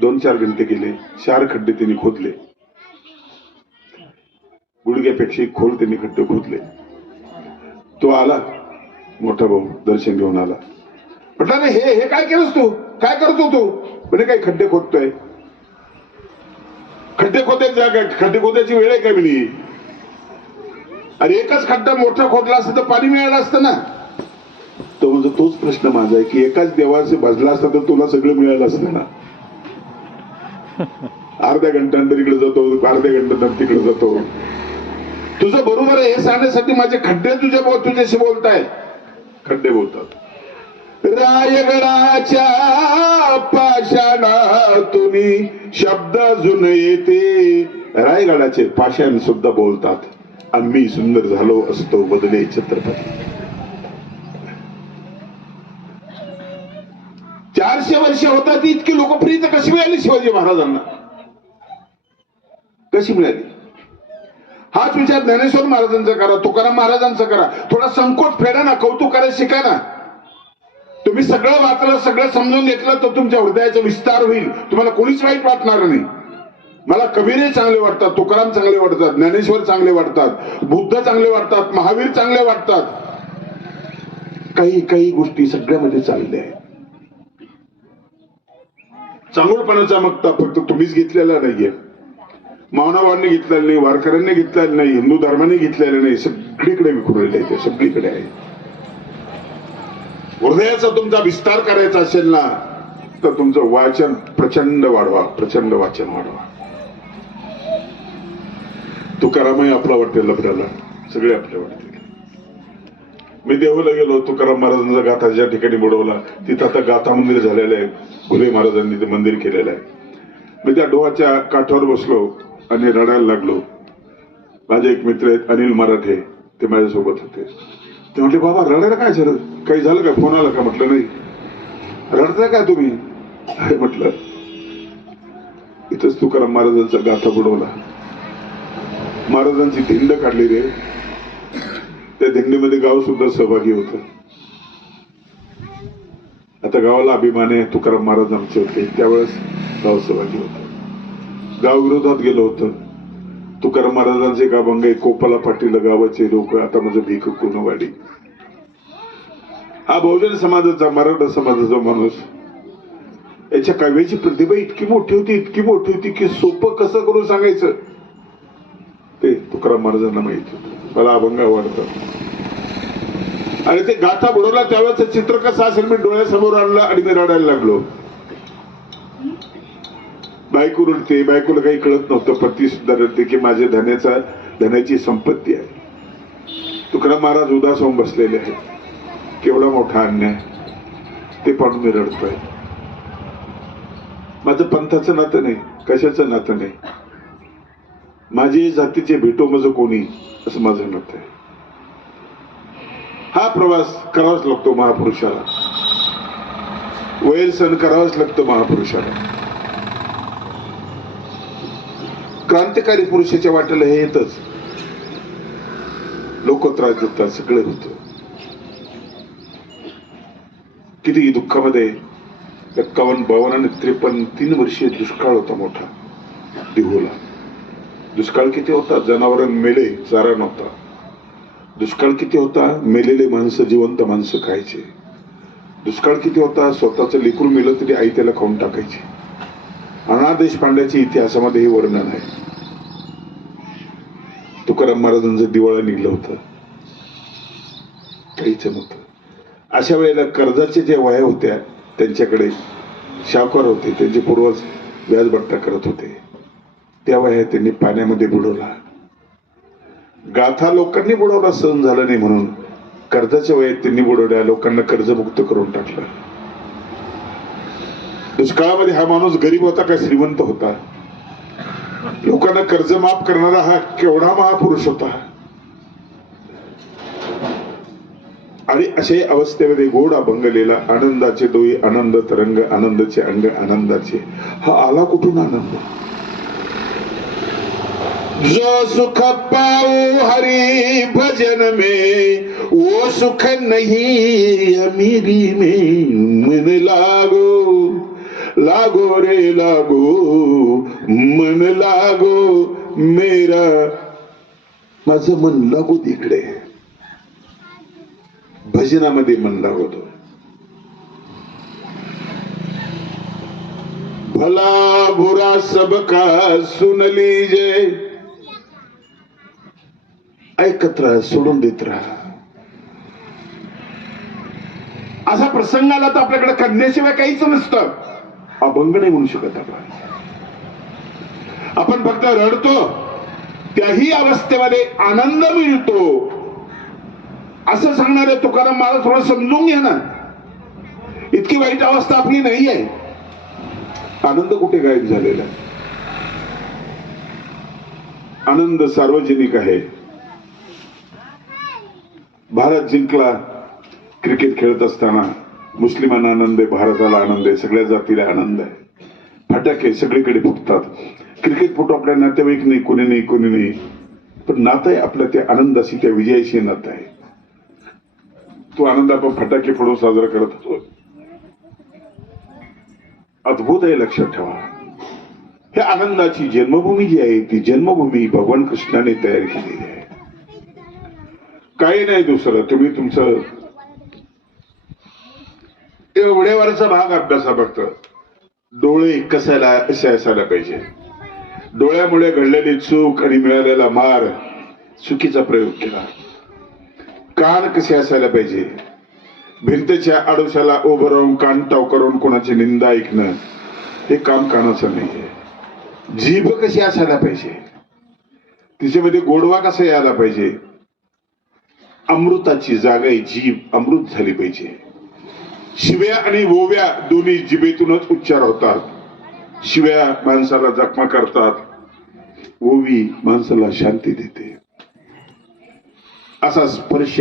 2-4 घंटे गेले. 4 खड्डे त्यांनी खोदले. गुडघ्यापेक्षा खोल त्यांनी खड्डे खोदले. तो आला, मोठा भाऊ दर्शन घेऊन आला. म्हटलं नाही हे काय केलंस तू, काय करतो तू? म्हणजे काही खड्डे खोदतोय. खड्डे खोदायची वेळ आहे का मिळी? अरे एकच खड्डा मोठा खोदला असतं तर पाणी मिळालं असतं ना. तो म्हणजे तोच प्रश्न माझा आहे की एकाच देवाचे भजला असता तर तुला सगळं मिळालं असतं ना. अर्ध्या घंट्यानंतर इकडे जातो, अर्ध्या घंट्यानंतर तिकडे जातो. तुझं बरोबर आहे हे सांगण्यासाठी माझे खड्डे तुझ्याशी बोलताय. खड्डे बोलतात. रायगडाच्या पाषाणातून शब्द अजून येते. रायगडाचे पाषाण सुद्धा बोलतात. आम्ही सुंदर झालो असतो बदले छत्रपती. 400 वर्ष होतात इतकी लोकप्रियता कशी मिळाली शिवाजी महाराजांना? कशी मिळाली? हाच विचार ज्ञानेश्वर महाराजांचा करा, तुकाराम महाराजांचा करा. थोडा संकोच फेडा ना, कौतुक करायला शिका ना. तुम्ही सगळं वाचलं, सगळं समजून घेतलं तर तुमच्या हृदयाचा विस्तार होईल. तुम्हाला कोणीच वाईट वाटणार नाही. मला कबीरही चांगले वाटतात, तुकाराम चांगले वाटतात, ज्ञानेश्वर चांगले वाटतात, बुद्ध चांगले वाटतात, महावीर चांगले वाटतात. काही गोष्टी सगळ्यामध्ये चालल्या आहेत. चांगुलपणाचा मगता फक्त तुम्हीच घेतलेला नाहीये, मानवांनी घेतलेला नाही, वारकऱ्यांनी घेतलेला नाही, हिंदू धर्माने घेतलेला नाही. सगळीकडे विखुरलेले आहे, सगळीकडे आहे. हृदयाचा तुमचा विस्तार करायचा असेल ना तर तुमचं वाचन प्रचंड वाढवा, प्रचंड वाचन वाढवा. तुकारामही आपला वाटेल लफड्याला, सगळे आपल्या वाटतील. मी देहूला गेलो, तुकाराम महाराजांचा गाथा ज्या ठिकाणी बुडवला तिथं आता गाथा मंदिर झालेलं आहे. घुले महाराजांनी ते मंदिर केलेलं आहे. मी त्या डोहाच्या काठावर बसलो आणि रडायला लागलो. माझे एक मित्र आहेत अनिल मराठे, ते माझ्यासोबत होते. ते म्हटले बाबा रडायला काय झालं, काही झालं का, फोन आला का? म्हटलं नाही. रडताय काय तुम्ही? अरे म्हटलं इथंच तुकाराम महाराजांचा गाथा बुडवला, महाराजांची धिंड काढली रे. त्या धिंडीमध्ये गाव सुद्धा सहभागी होत. आता गावाला अभिमान आहे, तुकाराम महाराज आमचे होते त्यावेळेस गाव सहभागी होत. गाव विरोधात गेलं होतं. तुकाराम महाराजांचे एक अभंग आहे, कोपाला पाटील गावाचे लोक आता माझं भीक कुणवाडी. हा बहुजन समाजाचा, मराठा समाजाचा माणूस. याच्या काव्याची प्रतिभा इतकी मोठी होती की सोपं कसं करून सांगायचं ते तुकाराम महाराजांना माहित होतं. मला अभंग आवडतात. आणि ते गाथा बुडवला त्यावेळेच चित्र कसं असेल मी डोळ्यासमोर आणलं आणि मी रडायला लागलो. बायको रडते, बायकोला काही कळत नव्हतं, पती सुद्धा रडते की माझ्या धनाची संपत्ती आहे. तुकाराम महाराज उदास होऊन बसलेले आहेत. केवढा मोठा अन्याय ते पाहून मी रडतोय. माझं पंथाचं नातं नाही, कशाचं नातं नाही. माझी जातीचे भेटो माझं कोणी असं माझं मत आहे. हा प्रवास करावाच लागतो महापुरुषाला, वैर सहन करावाच लागतं महापुरुषाला. क्रांतिकारी पुरुषाच्या वाटेला हे येतच. लोक त्रास देतात, सगळे होतं. किती दुःखामध्ये 51, 52 आणि 53 3 वर्षीय दुष्काळ होता मोठा देहूला. दुष्काळ किती होता? जनावर मेले, चारा नव्हता. दुष्काळ किती होता? मेलेले माणसं जिवंत माणसं खायचे. दुष्काळ किती होता? स्वतःचं लेकरू मेलं तरी आई त्याला खाऊन टाकायची. अण्णा देशपांड्याच्या इतिहासामध्ये हे वर्णन आहे. तुकाराम महाराजांचं दिवाळं निघलं होतं, काहीच नव्हतं. अशा वेळेला कर्जाचे जे वह्या होत्या त्यांच्याकडे शाहूकार होते, त्यांचे पूर्वज व्याजबट्टा करत होते. त्या वह्या त्यांनी पाण्यामध्ये बुडवला. गाथा लोकांनी बुडवला, सहन झालं नाही म्हणून कर्जाच्या वह्यात त्यांनी बुडवल्या, लोकांना कर्जमुक्त करून टाकलं. दुष्काळामध्ये हा माणूस गरीब होता का श्रीमंत होता? लोकांना कर्ज माफ करणारा हा केवढा महापुरुष होता. आणि अशा अवस्थेमध्ये गोड अभंगलेला आनंदाचे डोई आनंद तरंग आनंदाचे अंग आनंदाचे. हा आला कुठून आनंद? जो सुख पाऊ हरि भजन में वो सुख नहीं अमीरी में. मन लागो लागो रे लागो मन लागो मेरा, माझं मन लागू तिकडे भजनामध्ये मन लागतो. भला बुरा सबका सुन लीजे, ऐकत राहा, सोडून देत राहा. असा प्रसंग आला तर आपल्याकडे करण्याशिवाय काहीच नसतं. अभंग नाही म्हणू शकत आपण फक्त रडतो, त्याही अवस्थेमध्ये आनंद मिळतो असं सांगणारे तुकाराम मला थोडं समजून घ्या ना. इतकी वाईट अवस्था आपली नाही आहे. आनंद कुठे गायब झालेला? आनंद सार्वजनिक आहे. भारत जिंकला, क्रिकेट खेळत असताना मुस्लिमांना आनंद आहे, भारताला आनंद आहे, सगळ्या जातीला आनंद आहे. फटाके सगळीकडे फुटतात. क्रिकेट फुटो आपल्या नातेवाईक नाही, कोणी नाही, कोणी नाही, पण नातं आहे आपल्या त्या आनंदाशी, त्या विजयाशी नातं आहे. तो आनंद आपण फटाके फोडून साजरा करत होतो. अद्भुत आहे, लक्षात ठेवा. हे आनंदाची जन्मभूमी जी आहे ती जन्मभूमी भगवान कृष्णाने तयार केलेली आहे. काही नाही दुसरं. तुम्ही तुमचं एवढ्यावरचा भाग अभ्यासा फक्त. डोळे कसे असायला पाहिजे, डोळ्यामुळे घडलेली चूक आणि मिळालेला मार, चुकीचा प्रयोग केला. कान कसे असायला पाहिजे, भिंतीच्या आडोशाला उभं राहून कान टाव करून कोणाची निंदा ऐकणं हे काम कानाचं नाहीये. जीभ कशी असायला पाहिजे, तिच्यामध्ये गोडवा कसा यायला पाहिजे. अमृताची जागा आहे जीभ, अमृत झाली पाहिजे. शिव्या आणि ओव्या दोन्ही जिभेतूनच उच्चार होतात. शिव्या माणसाला जखमा करतात, ओवी माणसाला शांती देते. असा स्पर्श,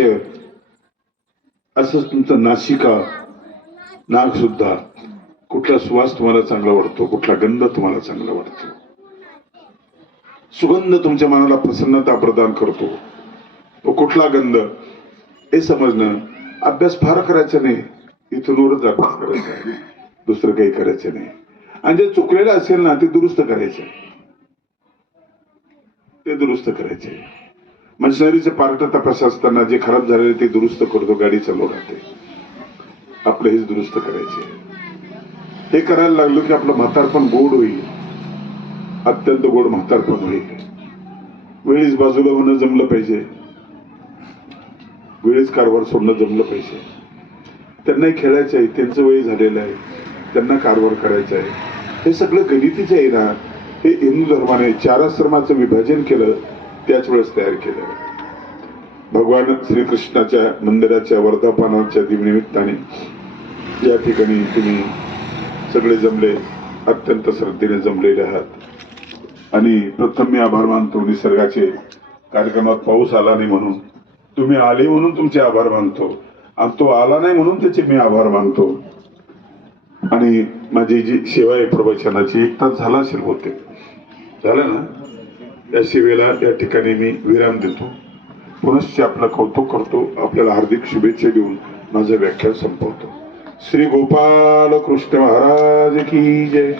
असंच तुमचं नासिका, नाक सुद्धा. कुठला सुवास तुम्हाला चांगला वाटतो, कुठला गंध तुम्हाला चांगला वाटतो. सुगंध तुमच्या मनाला प्रसन्नता प्रदान करतो, तो कुठला गंध हे समजणं. अभ्यास फार करायचा नाही, इथून वरच अभ्यास करायचा आहे, दुसरं काही करायचं नाही. आणि जे चुकलेलं असेल ना ते दुरुस्त करायचं, ते दुरुस्त करायचे. मशिनरीचे पार्ट तपास असताना जे खराब झालेले ते दुरुस्त करतो, गाडी चालवणार ते आपलं हेच दुरुस्त करायचे. हे करायला लागलो की आपलं म्हातारपण गोड होईल, अत्यंत गोड म्हातारपण होईल. वेळीच बाजूला होणं जमलं पाहिजे, वेळीच कारभार सोडणं जमलं पाहिजे. त्यांनाही खेळायचं आहे, त्यांचं वय झालेलं आहे, त्यांना कारभार करायचा आहे. हे सगळं गणितीच आहे ना. हे हिंदू धर्माने 4 आश्रमाचं विभाजन केलं, त्याच वेळेस तयार केलं. भगवान श्रीकृष्णाच्या मंदिराच्या वर्धापनाच्या दिवनिमित्ताने या ठिकाणी तुम्ही सगळे जमले, अत्यंत श्रद्धेने जमलेले आहात. आणि प्रथम मी आभार मानतो निसर्गाचे. कार्यक्रमात पाऊस आला नाही म्हणून, तुम्ही आले म्हणून तुमचे आभार मानतो, आणि तो आला नाही म्हणून त्याचे मी आभार मानतो. आणि माझी जी सेवा आहे प्रवचनाची 1 तास झाला असेल, होते झालं ना. या सेवेला या ठिकाणी मी विराम देतो. पुनश्च आपलं कौतुक करतो, आपल्याला हार्दिक शुभेच्छा देऊन माझं व्याख्यान संपवतो. श्री गोपाल कृष्ण महाराज की जय.